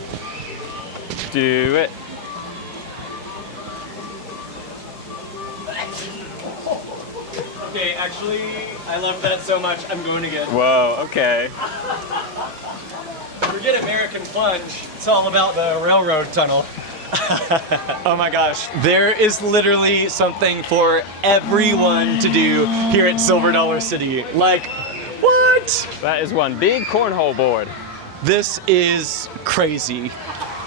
Do it. Okay, actually, I love that so much, I'm going again. Whoa, okay. Forget American Plunge, it's all about the railroad tunnel. Oh my gosh, there is literally something for everyone to do here at Silver Dollar City. Like, what? That is one big cornhole board. This is crazy.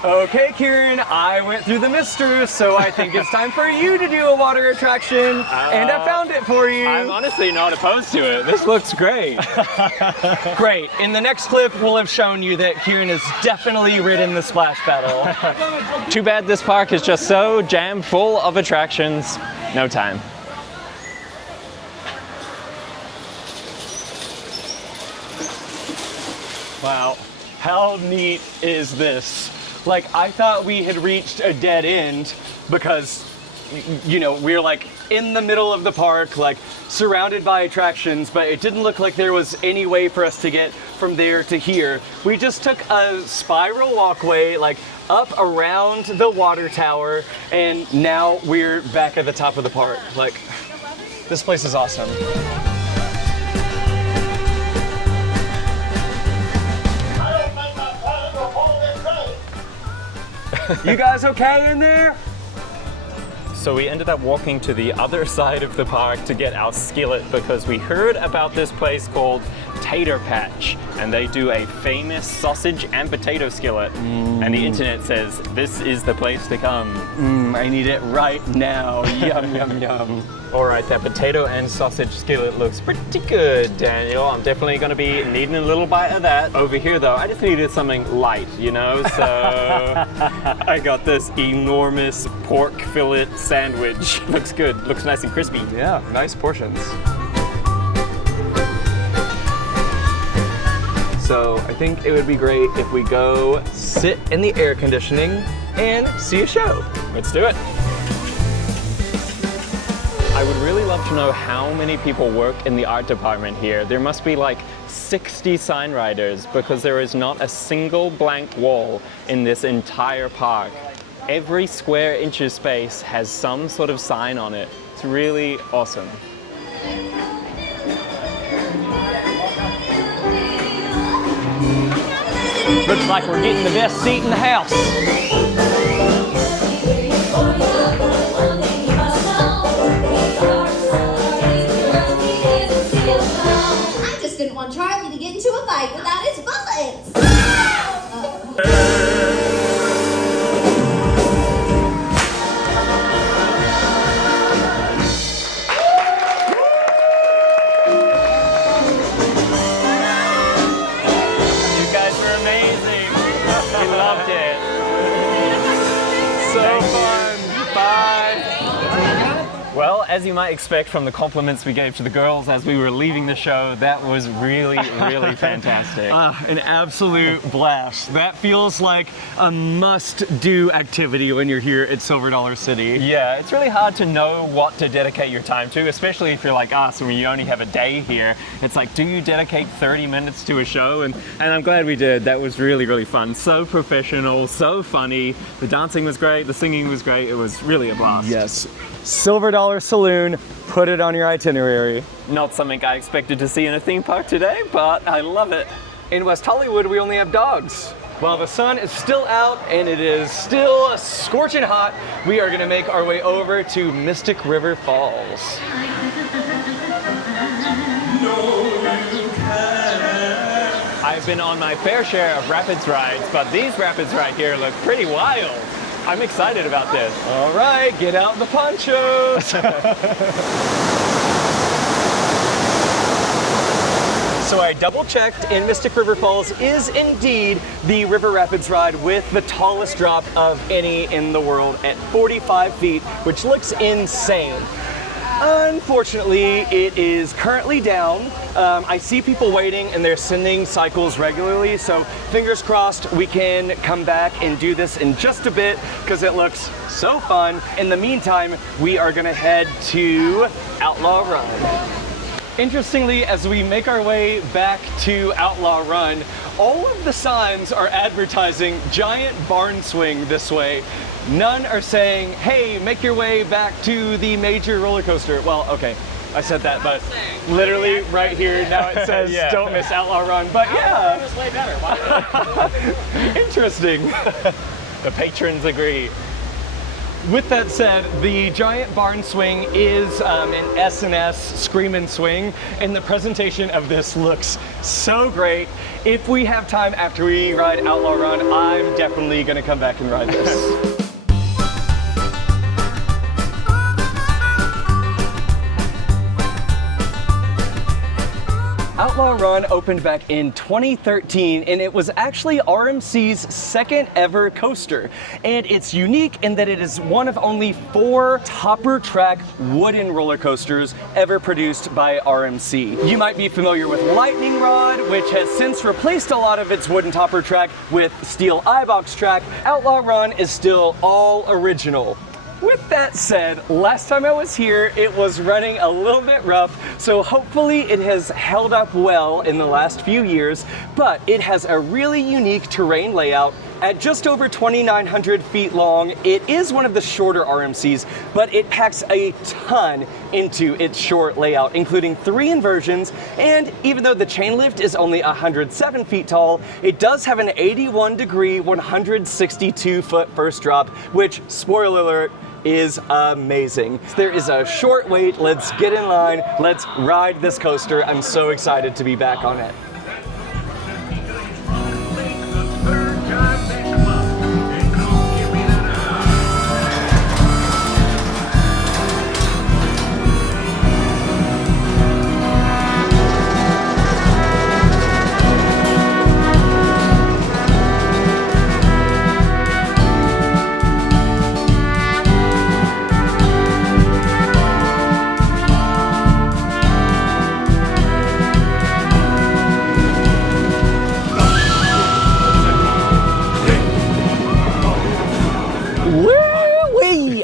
Okay, Kieran, I went through the mister, so I think it's time for you to do a water attraction, and I found it for you. I'm honestly not opposed to it. This looks great. Great. In the next clip, we'll have shown you that Kieran has definitely ridden the splash paddle. Too bad this park is just so jam full of attractions. No time. Wow. How neat is this? Like, I thought we had reached a dead end because, you know, we're like in the middle of the park, like surrounded by attractions, but it didn't look like there was any way for us to get from there to here. We just took a spiral walkway, like up around the water tower, and now we're back at the top of the park. Like, this place is awesome. You guys okay in there? So we ended up walking to the other side of the park to get our skillet because we heard about this place called Tater Patch, and they do a famous sausage and potato skillet. And the internet says this is the place to come. I need it right now. Yum, yum, yum. All right, that potato and sausage skillet looks pretty good, Daniel. I'm definitely gonna be needing a little bite of that. Over here though, I just needed something light, you know? So I got this enormous pork fillet sandwich. Looks good, looks nice and crispy. Yeah, nice portions. So I think it would be great if we go sit in the air conditioning and see a show. Let's do it. I would really love to know how many people work in the art department here. There must be like 60 sign writers because there is not a single blank wall in this entire park. Every square inch of space has some sort of sign on it. It's really awesome. Looks like we're getting the best seat in the house. I just didn't want Charlie to get into a fight without his bullets. as you might expect from the compliments we gave to the girls as we were leaving the show, that was really, really fantastic. An absolute blast. That feels like a must-do activity when you're here at Silver Dollar City. Yeah, it's really hard to know what to dedicate your time to, especially if you're like us and you only have a day here. It's like, do you dedicate 30 minutes to a show? And I'm glad we did. That was really, really fun. So professional, so funny. The dancing was great, the singing was great. It was really a blast. Yes. Silver Dollar Saloon, put it on your itinerary. Not something I expected to see in a theme park today, but I love it. In West Hollywood, we only have dogs. While the sun is still out and it is still scorching hot, we are gonna make our way over to Mystic River Falls. I've been on my fair share of rapids rides, but these rapids right here look pretty wild. I'm excited about this. All right, get out the ponchos. So I double checked, and Mystic River Falls is indeed the river rapids ride with the tallest drop of any in the world at 45 feet, which looks insane. Unfortunately, it is currently down. I see people waiting and they're sending cycles regularly, so fingers crossed we can come back and do this in just a bit because it looks so fun. In the meantime, we are gonna head to Outlaw Run. Interestingly, as we make our way back to Outlaw Run, all of the signs are advertising giant barn swing this way. None are saying, hey, make your way back to the major roller coaster. Well, okay, I said that, but literally right here now it says, Yeah. Don't miss Outlaw Run. But yeah, It's way better. interesting. The patrons agree. With that said, the giant barn swing is an S&S scream and swing, and the presentation of this looks so great. If we have time after we ride Outlaw Run, I'm definitely gonna come back and ride this. Outlaw Run opened back in 2013, and it was actually RMC's second ever coaster. And it's unique in that it is one of only 4 topper track wooden roller coasters ever produced by RMC. You might be familiar with Lightning Rod, which has since replaced a lot of its wooden topper track with steel iBox track. Outlaw Run is still all original. With that said, last time I was here, it was running a little bit rough, so hopefully it has held up well in the last few years, but it has a really unique terrain layout. At just over 2,900 feet long, it is one of the shorter RMCs, but it packs a ton into its short layout, including 3 inversions, and even though the chain lift is only 107 feet tall, it does have an 81-degree, 162-foot first drop, which, spoiler alert, is amazing. There is a short wait. Let's get in line. Let's ride this coaster. I'm so excited to be back on it.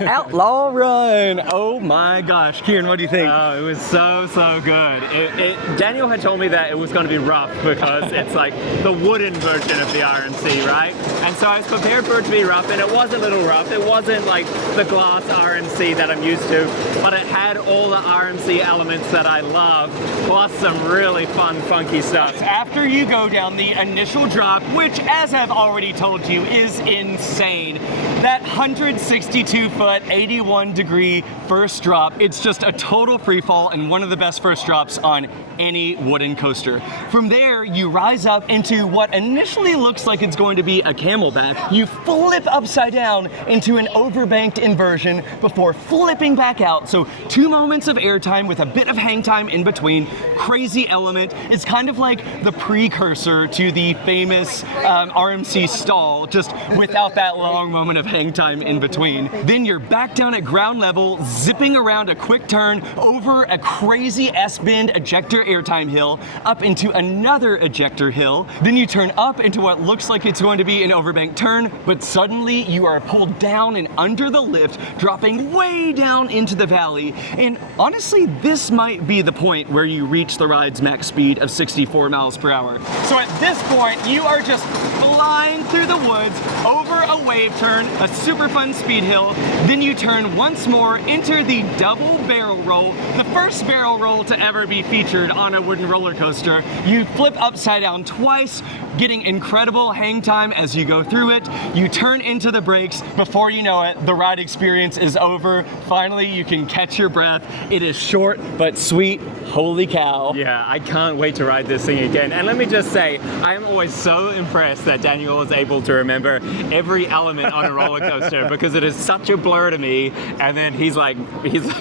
Outlaw Run. Oh my gosh. Kieran, what do you think? Oh, it was so good. Daniel had told me that it was going to be rough because it's like the wooden version of the RMC, right? And so I was prepared for it to be rough, and it was a little rough. It wasn't like the glass RMC that I'm used to, but it had all the RMC elements that I love, plus some really fun, funky stuff. After you go down the initial drop, which, as I've already told you, is insane, that 162-foot, 81-degree first drop, it's just a total free fall and one of the best first drops on any wooden coaster. From there, you rise up into what initially looks like it's going to be a camelback. You flip upside down into an overbanked inversion before flipping back out. So 2 moments of airtime with a bit of hang time in between. Crazy element. It's kind of like the precursor to the famous RMC stall, just without that long moment of hang time in between. Then you're back back down at ground level, zipping around a quick turn, over a crazy S-bend ejector airtime hill, up into another ejector hill. Then you turn up into what looks like it's going to be an overbank turn, but suddenly you are pulled down and under the lift, dropping way down into the valley. And honestly, this might be the point where you reach the ride's max speed of 64 miles per hour. So at this point, you are just flying through the woods, over a wave turn, a super fun speed hill. Then you turn once more, enter the double barrel roll, the first barrel roll to ever be featured on a wooden roller coaster. You flip upside down twice, getting incredible hang time as you go through it. You turn into the brakes. Before you know it, the ride experience is over. Finally, you can catch your breath. It is short but sweet. Holy cow. Yeah, I can't wait to ride this thing again. And let me just say, I am always so impressed that Daniel is able to remember every element on a roller coaster because it is such a blur to me. And then he's like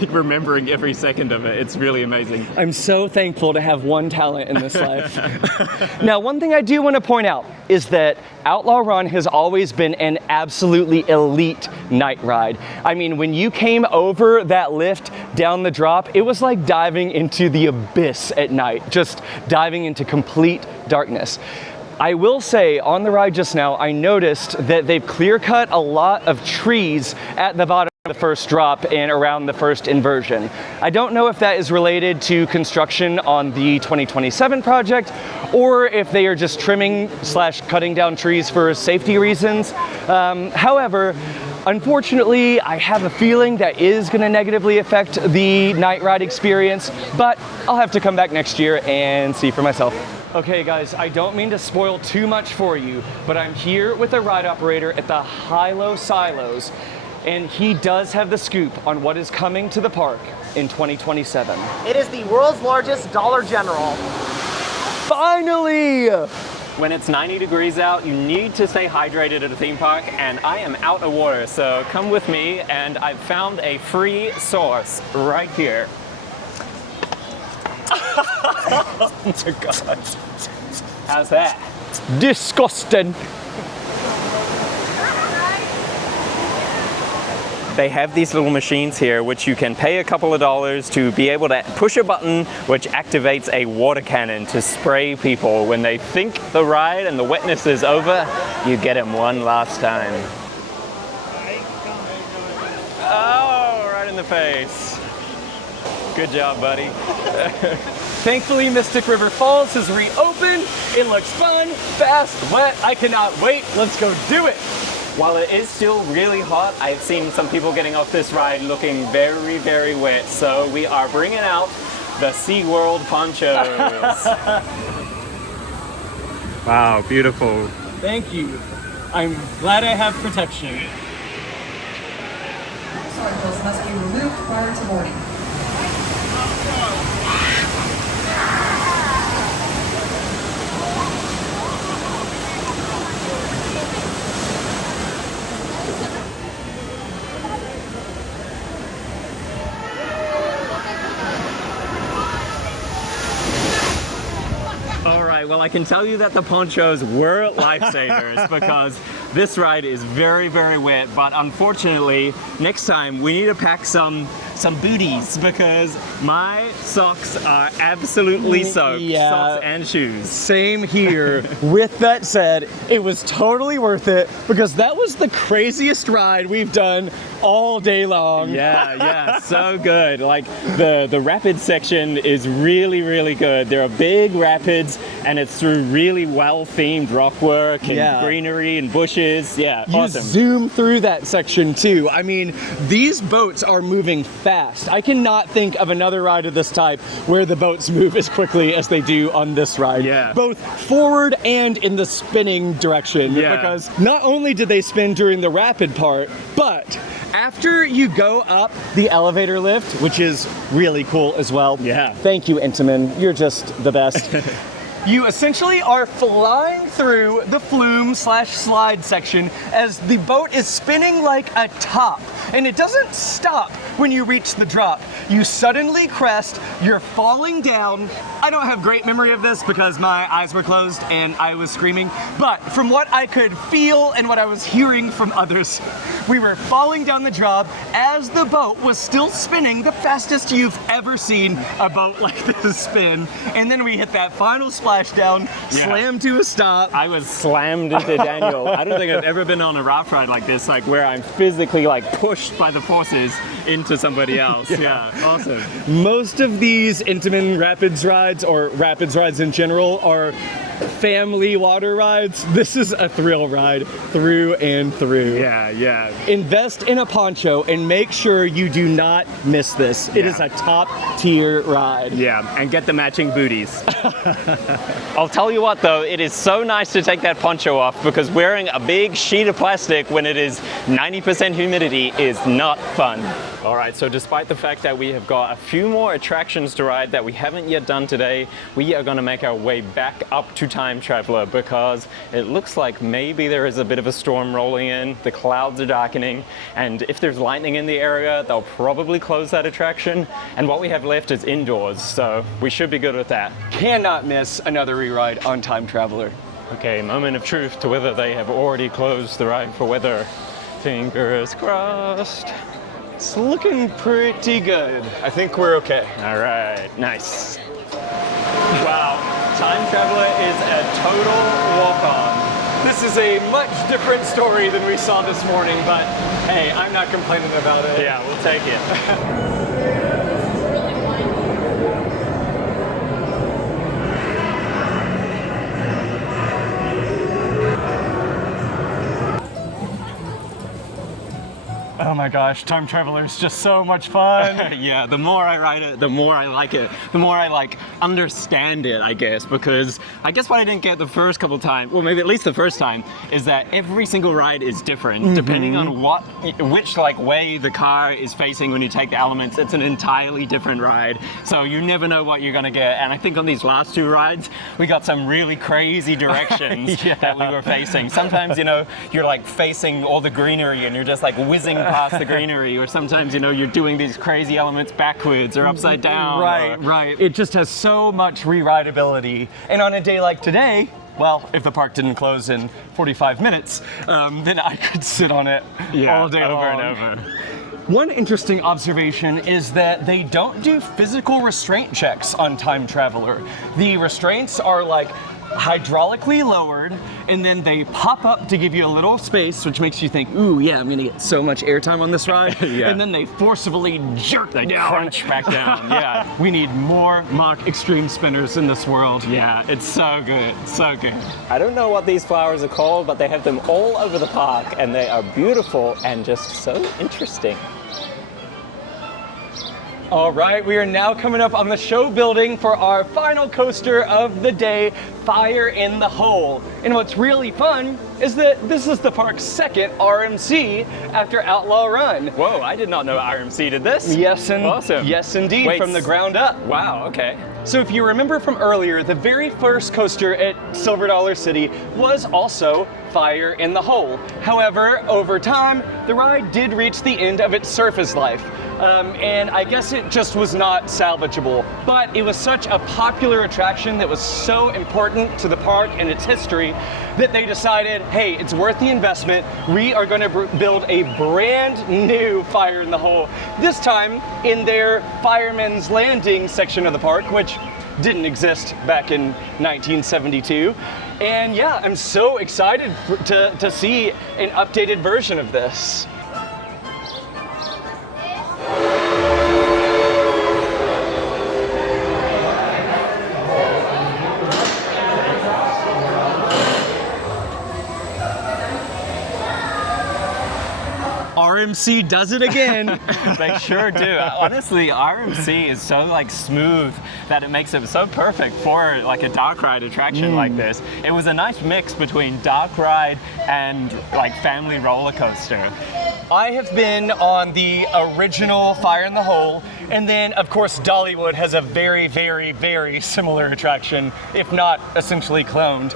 remembering every second of it. It's really amazing. I'm so thankful to have one talent in this life. Now, one thing I do want to point out is that Outlaw Run has always been an absolutely elite night ride. I mean, when you came over that lift down the drop, it was like diving into the abyss at night, just diving into complete darkness. I will say, on the ride just now, I noticed that they've clear cut a lot of trees at the bottom of the first drop and around the first inversion. I don't know if that is related to construction on the 2027 project or if they are just trimming/cutting down trees for safety reasons. However, unfortunately, I have a feeling that is going to negatively affect the night ride experience, but I'll have to come back next year and see for myself. Okay guys, I don't mean to spoil too much for you, but I'm here with a ride operator at the Hilo Silos, and he does have the scoop on what is coming to the park in 2027. It is the world's largest Dollar General. Finally! When it's 90 degrees out, you need to stay hydrated at a theme park, and I am out of water, so come with me, and I've found a free source right here. Oh my God. How's that? Disgusting. They have these little machines here which you can pay a couple of dollars to be able to push a button which activates a water cannon to spray people. When they think the ride and the wetness is over, you get them one last time. Oh, right in the face. Good job, buddy. Thankfully, Mystic River Falls has reopened. It looks fun, fast, wet. I cannot wait. Let's go do it. While it is still really hot, I've seen some people getting off this ride looking very, very wet. So we are bringing out the SeaWorld ponchos. Wow, beautiful. Thank you. I'm glad I have protection. Motorcycles must be removed prior to boarding. All right, well, I can tell you that the ponchos were lifesavers because this ride is very, very wet, but unfortunately, next time we need to pack some booties because my socks are absolutely soaked, socks and shoes. Same here. With that said, it was totally worth it because that was the craziest ride we've done all day long. Yeah, so good. Like the rapids section is really, really good. There are big rapids and it's through really well-themed rock work and greenery and bushes. Yeah, you awesome. Zoom through that section too. I mean, these boats are moving fast. I cannot think of another ride of this type where the boats move as quickly as they do on this ride. Yeah. Both forward and in the spinning direction. Yeah. Because not only did they spin during the rapid part, but after you go up the elevator lift, which is really cool as well. Yeah. Thank you, Intamin. You're just the best. You essentially are flying through the flume/slide section as the boat is spinning like a top. And it doesn't stop when you reach the drop, you suddenly crest, you're falling down. I don't have great memory of this because my eyes were closed and I was screaming, but from what I could feel and what I was hearing from others, we were falling down the drop as the boat was still spinning, the fastest you've ever seen a boat like this spin. And then we hit that final splashdown, slammed to a stop. I was slammed into Daniel. I don't think I've ever been on a raft ride like this, like where I'm physically like pushed by the forces into somebody else. Yeah, awesome. Most of these Intamin Rapids rides, or Rapids rides in general, are family water rides. This is a thrill ride through and through. Yeah. Invest in a poncho and make sure you do not miss this. It is a top tier ride. Yeah, and get the matching booties. I'll tell you what though, it is so nice to take that poncho off because wearing a big sheet of plastic when it is 90% humidity is not fun. All right, so despite the fact that we have got a few more attractions to ride that we haven't yet done today, we are gonna make our way back up to Time Traveler because it looks like maybe there is a bit of a storm rolling in, the clouds are darkening, and if there's lightning in the area, they'll probably close that attraction, and what we have left is indoors, so we should be good with that. Cannot miss another re-ride on Time Traveler. Okay, moment of truth to whether they have already closed the ride for weather. Fingers crossed. It's looking pretty good. I think we're okay. All right, nice. Wow, Time Traveler is a total walk-on. This is a much different story than we saw this morning, but hey, I'm not complaining about it. Yeah, we'll take it. Oh my gosh, Time Traveler is just so much fun. Yeah, the more I ride it, the more I like it. The more I like understand it, I guess, because I guess what I didn't get the first couple times, well maybe at least the first time, is that every single ride is different. Depending on which like way the car is facing when you take the elements, it's an entirely different ride. So you never know what you're gonna get. And I think on these last two rides, we got some really crazy directions that we were facing. Sometimes, you know, you're like facing all the greenery and you're just like whizzing past the greenery, or sometimes, you know, you're doing these crazy elements backwards or upside down. Right. It just has so much re-rideability. And on a day like today, well, if the park didn't close in 45 minutes, then I could sit on it all day over long. and over. One interesting observation is that they don't do physical restraint checks on Time Traveler. The restraints are like hydraulically lowered, and then they pop up to give you a little space, which makes you think, ooh, yeah, I'm gonna get so much airtime on this ride. And then they forcibly jerk down. Crunch back down, yeah. We need more Mack extreme spinners in this world. Yeah, it's so good, so good. I don't know what these flowers are called, but they have them all over the park, and they are beautiful and just so interesting. All right, we are now coming up on the show building for our final coaster of the day, Fire in the Hole. And what's really fun is that this is the park's second RMC after Outlaw Run. Whoa, I did not know RMC did this. Awesome. Yes, indeed, Wait, from the ground up. Wow, okay. So if you remember from earlier, the very first coaster at Silver Dollar City was also Fire in the Hole. However, over time, the ride did reach the end of its surface life. And I guess it just was not salvageable. But it was such a popular attraction that was so important to the park and its history that they decided, hey, it's worth the investment. We are going to build a brand new Fire in the Hole. This time in their Fireman's Landing section of the park, which didn't exist back in 1972. And yeah, I'm so excited to see an updated version of this. RMC does it again. They sure do. Honestly, RMC is so like smooth that it makes it so perfect for like a dark ride attraction like this. It was a nice mix between dark ride and like family roller coaster. I have been on the original Fire in the Hole, And then, of course, Dollywood has a very, very, very similar attraction, if not essentially cloned,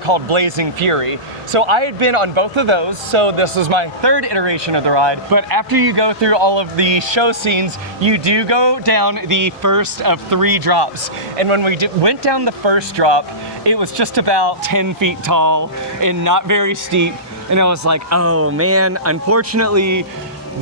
called Blazing Fury. So I had been on both of those, so this was my third iteration of the ride. But after you go through all of the show scenes, you do go down the first of 3 drops. And when we went down the first drop, it was just about 10 feet tall and not very steep. And I was like, oh man, unfortunately,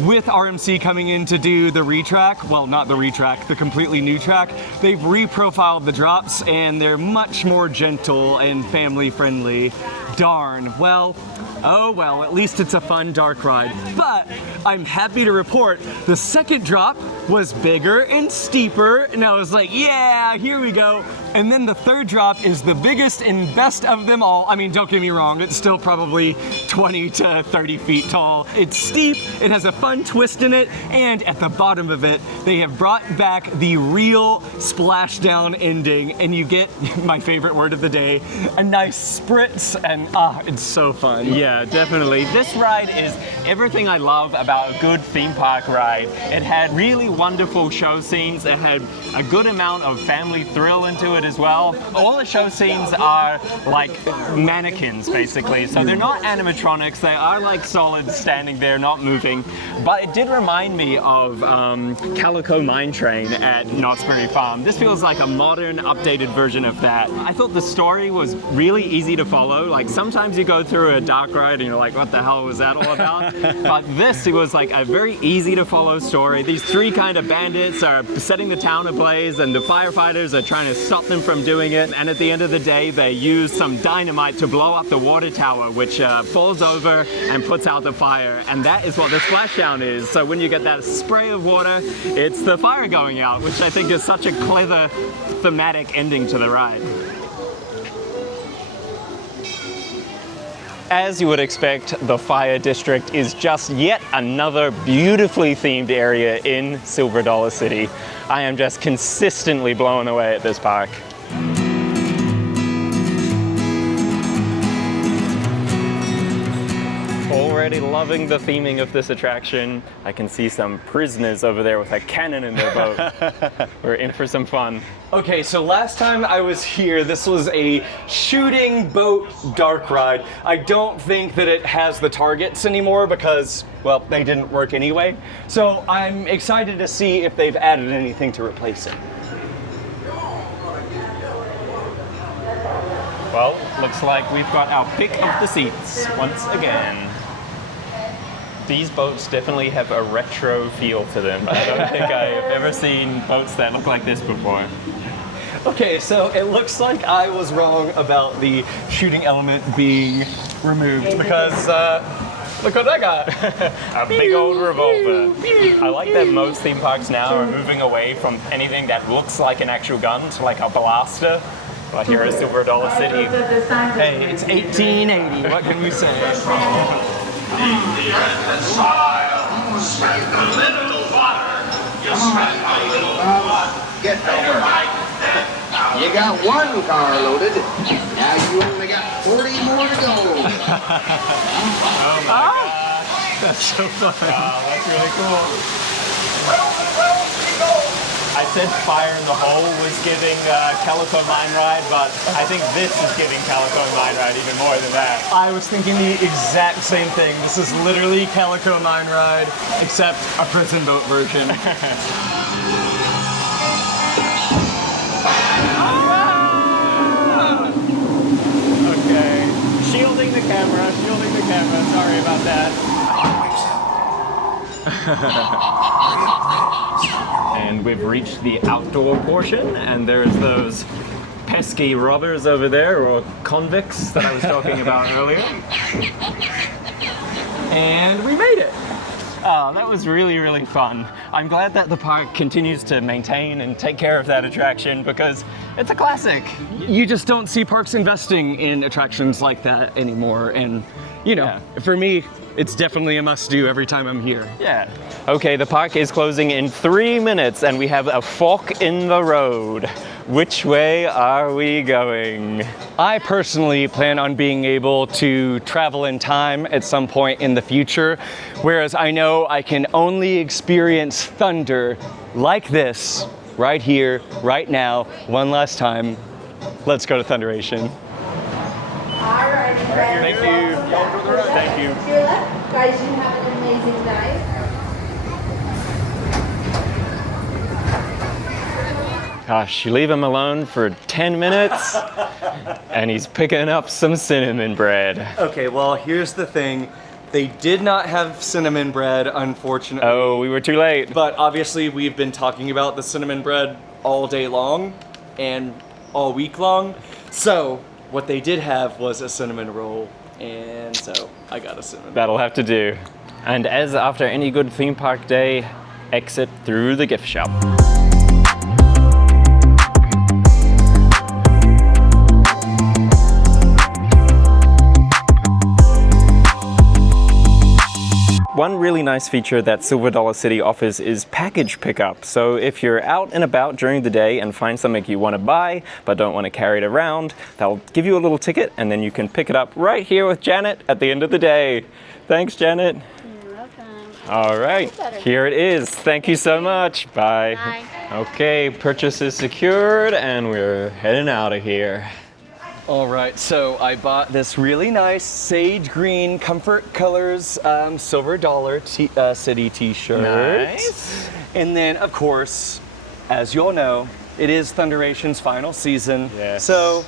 with RMC coming in to do the retrack, well, not the retrack, the completely new track, they've reprofiled the drops and they're much more gentle and family friendly. Darn. Well, oh well, at least it's a fun dark ride. But I'm happy to report the second drop was bigger and steeper, and I was like, yeah, here we go. And then the third drop is the biggest and best of them all. I mean, don't get me wrong, it's still probably 20 to 30 feet tall. It's steep, it has a fun twist in it, and at the bottom of it, they have brought back the real splashdown ending, and you get, my favorite word of the day, a nice spritz, and it's so fun. Yeah, definitely. This ride is everything I love about a good theme park ride. It had really wonderful show scenes. It had a good amount of family thrill into it as well. All the show scenes are like mannequins, basically. So they're not animatronics. They are like solid standing there, not moving. But it did remind me of Calico Mine Train at Knott's Berry Farm. This feels like a modern, updated version of that. I thought the story was really easy to follow. Like sometimes you go through a dark ride and you're like, what the hell was that all about? But this, it was like a very easy to follow story. These 3 kind of bandits are setting the town ablaze and the firefighters are trying to stop them from doing it. And at the end of the day, they use some dynamite to blow up the water tower, which falls over and puts out the fire. And that is what the splashdown is. So when you get that spray of water, it's the fire going out, which I think is such a clever thematic ending to the ride. As you would expect, the Fire District is just yet another beautifully themed area in Silver Dollar City. I am just consistently blown away at this park. Already loving the theming of this attraction. I can see some prisoners over there with a cannon in their boat. We're in for some fun. Okay, so last time I was here, this was a shooting boat dark ride. I don't think that it has the targets anymore because, well, they didn't work anyway. So I'm excited to see if they've added anything to replace it. Well, looks like we've got our pick of the seats once again. These boats definitely have a retro feel to them. I don't think I've ever seen boats that look like this before. Okay, so it looks like I was wrong about the shooting element being removed because look what I got. A big old revolver. I like that most theme parks now are moving away from anything that looks like an actual gun to like a blaster. But here at Silver Dollar City, hey, it's 1880. What can we say? Spend a little water. You spend a little water. Get over. You got 1 car loaded. Now you only got 40 more to go. oh my gosh. That's so fun. Wow, that's really cool. I said Fire in the Hole was giving Calico Mine Ride, but I think this is giving Calico Mine Ride even more than that. I was thinking the exact same thing. This is literally Calico Mine Ride, except a prison boat version. Okay. Shielding the camera, sorry about that. And we've reached the outdoor portion, and there's those pesky robbers over there, or convicts that I was talking about earlier. And we made it. Oh, that was really, really fun. I'm glad that the park continues to maintain and take care of that attraction because it's a classic. You just don't see parks investing in attractions like that anymore, and you know, for me, it's definitely a must-do every time I'm here. Yeah. Okay, the park is closing in 3 minutes and we have a fork in the road. Which way are we going? I personally plan on being able to travel in time at some point in the future, whereas I know I can only experience thunder like this right here, right now, one last time. Let's go to Thunderation. Alrighty, friends. Thank you. Thank you. To your left. Guys, you have an amazing night. Gosh, you leave him alone for 10 minutes and he's picking up some cinnamon bread. Okay, well, here's the thing. They did not have cinnamon bread, unfortunately. Oh, we were too late. But obviously, we've been talking about the cinnamon bread all day long and all week long. So, what they did have was a cinnamon roll, and so I got a cinnamon roll. That'll have to do. And as after any good theme park day, exit through the gift shop. One really nice feature that Silver Dollar City offers is package pickup. So if you're out and about during the day and find something you want to buy but don't want to carry it around, they'll give you a little ticket and then you can pick it up right here with Janet at the end of the day. Thanks, Janet. You're welcome. All right, here it is. Thank you so much. Bye. Bye. Okay, purchase is secured and we're heading out of here. All right, so I bought this really nice sage green Comfort Colors Silver Dollar City t-shirt. Nice. And then, of course, as you all know, it is Thunderation's final season. Yes. So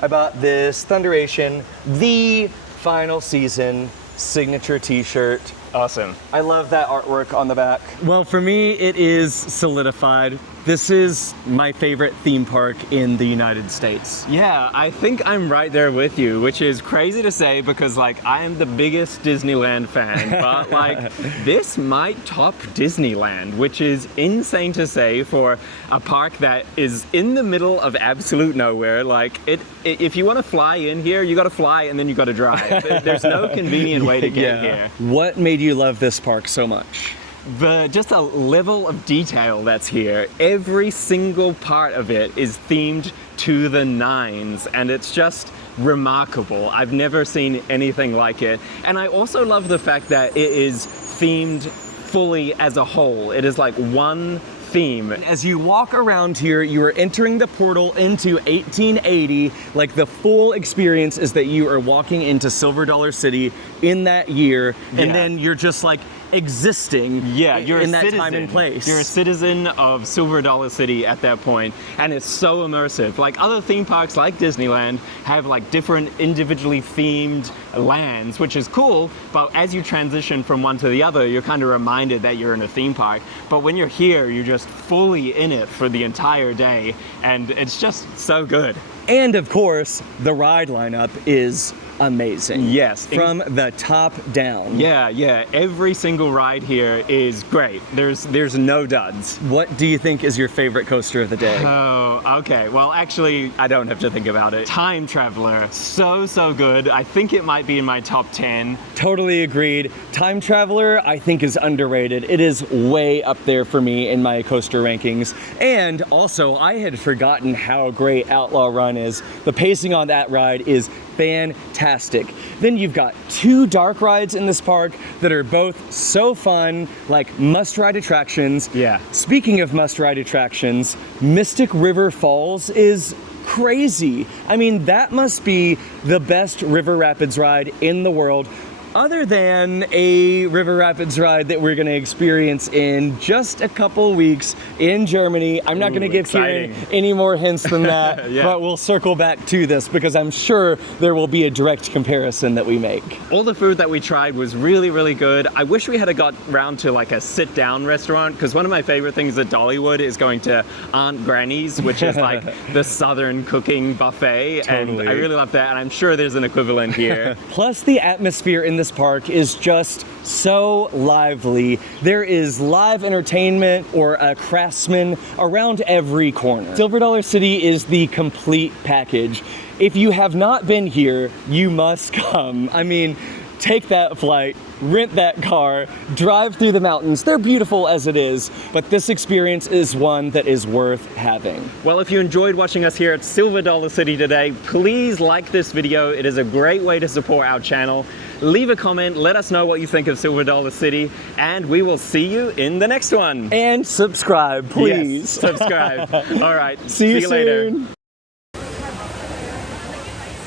I bought this Thunderation, the final season signature t-shirt. Awesome. I love that artwork on the back. Well, for me, it is solidified. This is my favorite theme park in the United States. Yeah, I think I'm right there with you, which is crazy to say because like I am the biggest Disneyland fan, but like this might top Disneyland, which is insane to say for a park that is in the middle of absolute nowhere. Like if you want to fly in here, you got to fly and then you got to drive. There's no convenient way to get here. What made you love this park so much? Just a level of detail that's here. Every single part of it is themed to the nines, and it's just remarkable. I've never seen anything like it. And I also love the fact that it is themed fully as a whole. It is like one theme. As you walk around here, you are entering the portal into 1880. Like the full experience is that you are walking into Silver Dollar City in that year, and then you're just like existing you're in a that citizen. time and place. You're a citizen of Silver Dollar City at that point, and it's so immersive. Like other theme parks like Disneyland have like different individually themed lands, which is cool, but as you transition from one to the other, you're kind of reminded that you're in a theme park. But when you're here, you're just fully in it for the entire day, and it's just so good. And of course, the ride lineup is amazing. Yes. From the top down. Yeah. Every single ride here is great. There's no duds. What do you think is your favorite coaster of the day? Oh, okay. Well, actually, I don't have to think about it. Time Traveler. So good. I think it might be in my top 10. Totally agreed. Time Traveler, I think, is underrated. It is way up there for me in my coaster rankings. And also, I had forgotten how great Outlaw Run is. The pacing on that ride is fantastic. Then you've got two dark rides in this park that are both so fun, like must-ride attractions. Yeah. Speaking of must-ride attractions, Mystic River Falls is crazy. I mean, that must be the best river rapids ride in the world, other than a river rapids ride that we're going to experience in just a couple weeks in Germany. I'm not going to give Kieran any more hints than that, but we'll circle back to this because I'm sure there will be a direct comparison that we make. All the food that we tried was really good. I wish we had got round to like a sit-down restaurant, because one of my favorite things at Dollywood is going to Aunt Granny's, which is like the Southern cooking buffet. Totally. And I really love that, and I'm sure there's an equivalent here. Plus, the atmosphere in this park is just so lively. There is live entertainment or a craftsman around every corner. Silver Dollar City is the complete package. If you have not been here, you must come. I mean, take that flight, rent that car, drive through the mountains. They're beautiful as it is, but this experience is one that is worth having. Well, if you enjoyed watching us here at Silver Dollar City today, please like this video. It is a great way to support our channel. Leave a comment, let us know what you think of Silver Dollar City, and we will see you in the next one. And subscribe, please. Yes, subscribe. All right, see you later.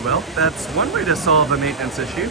Well, that's one way to solve a maintenance issue.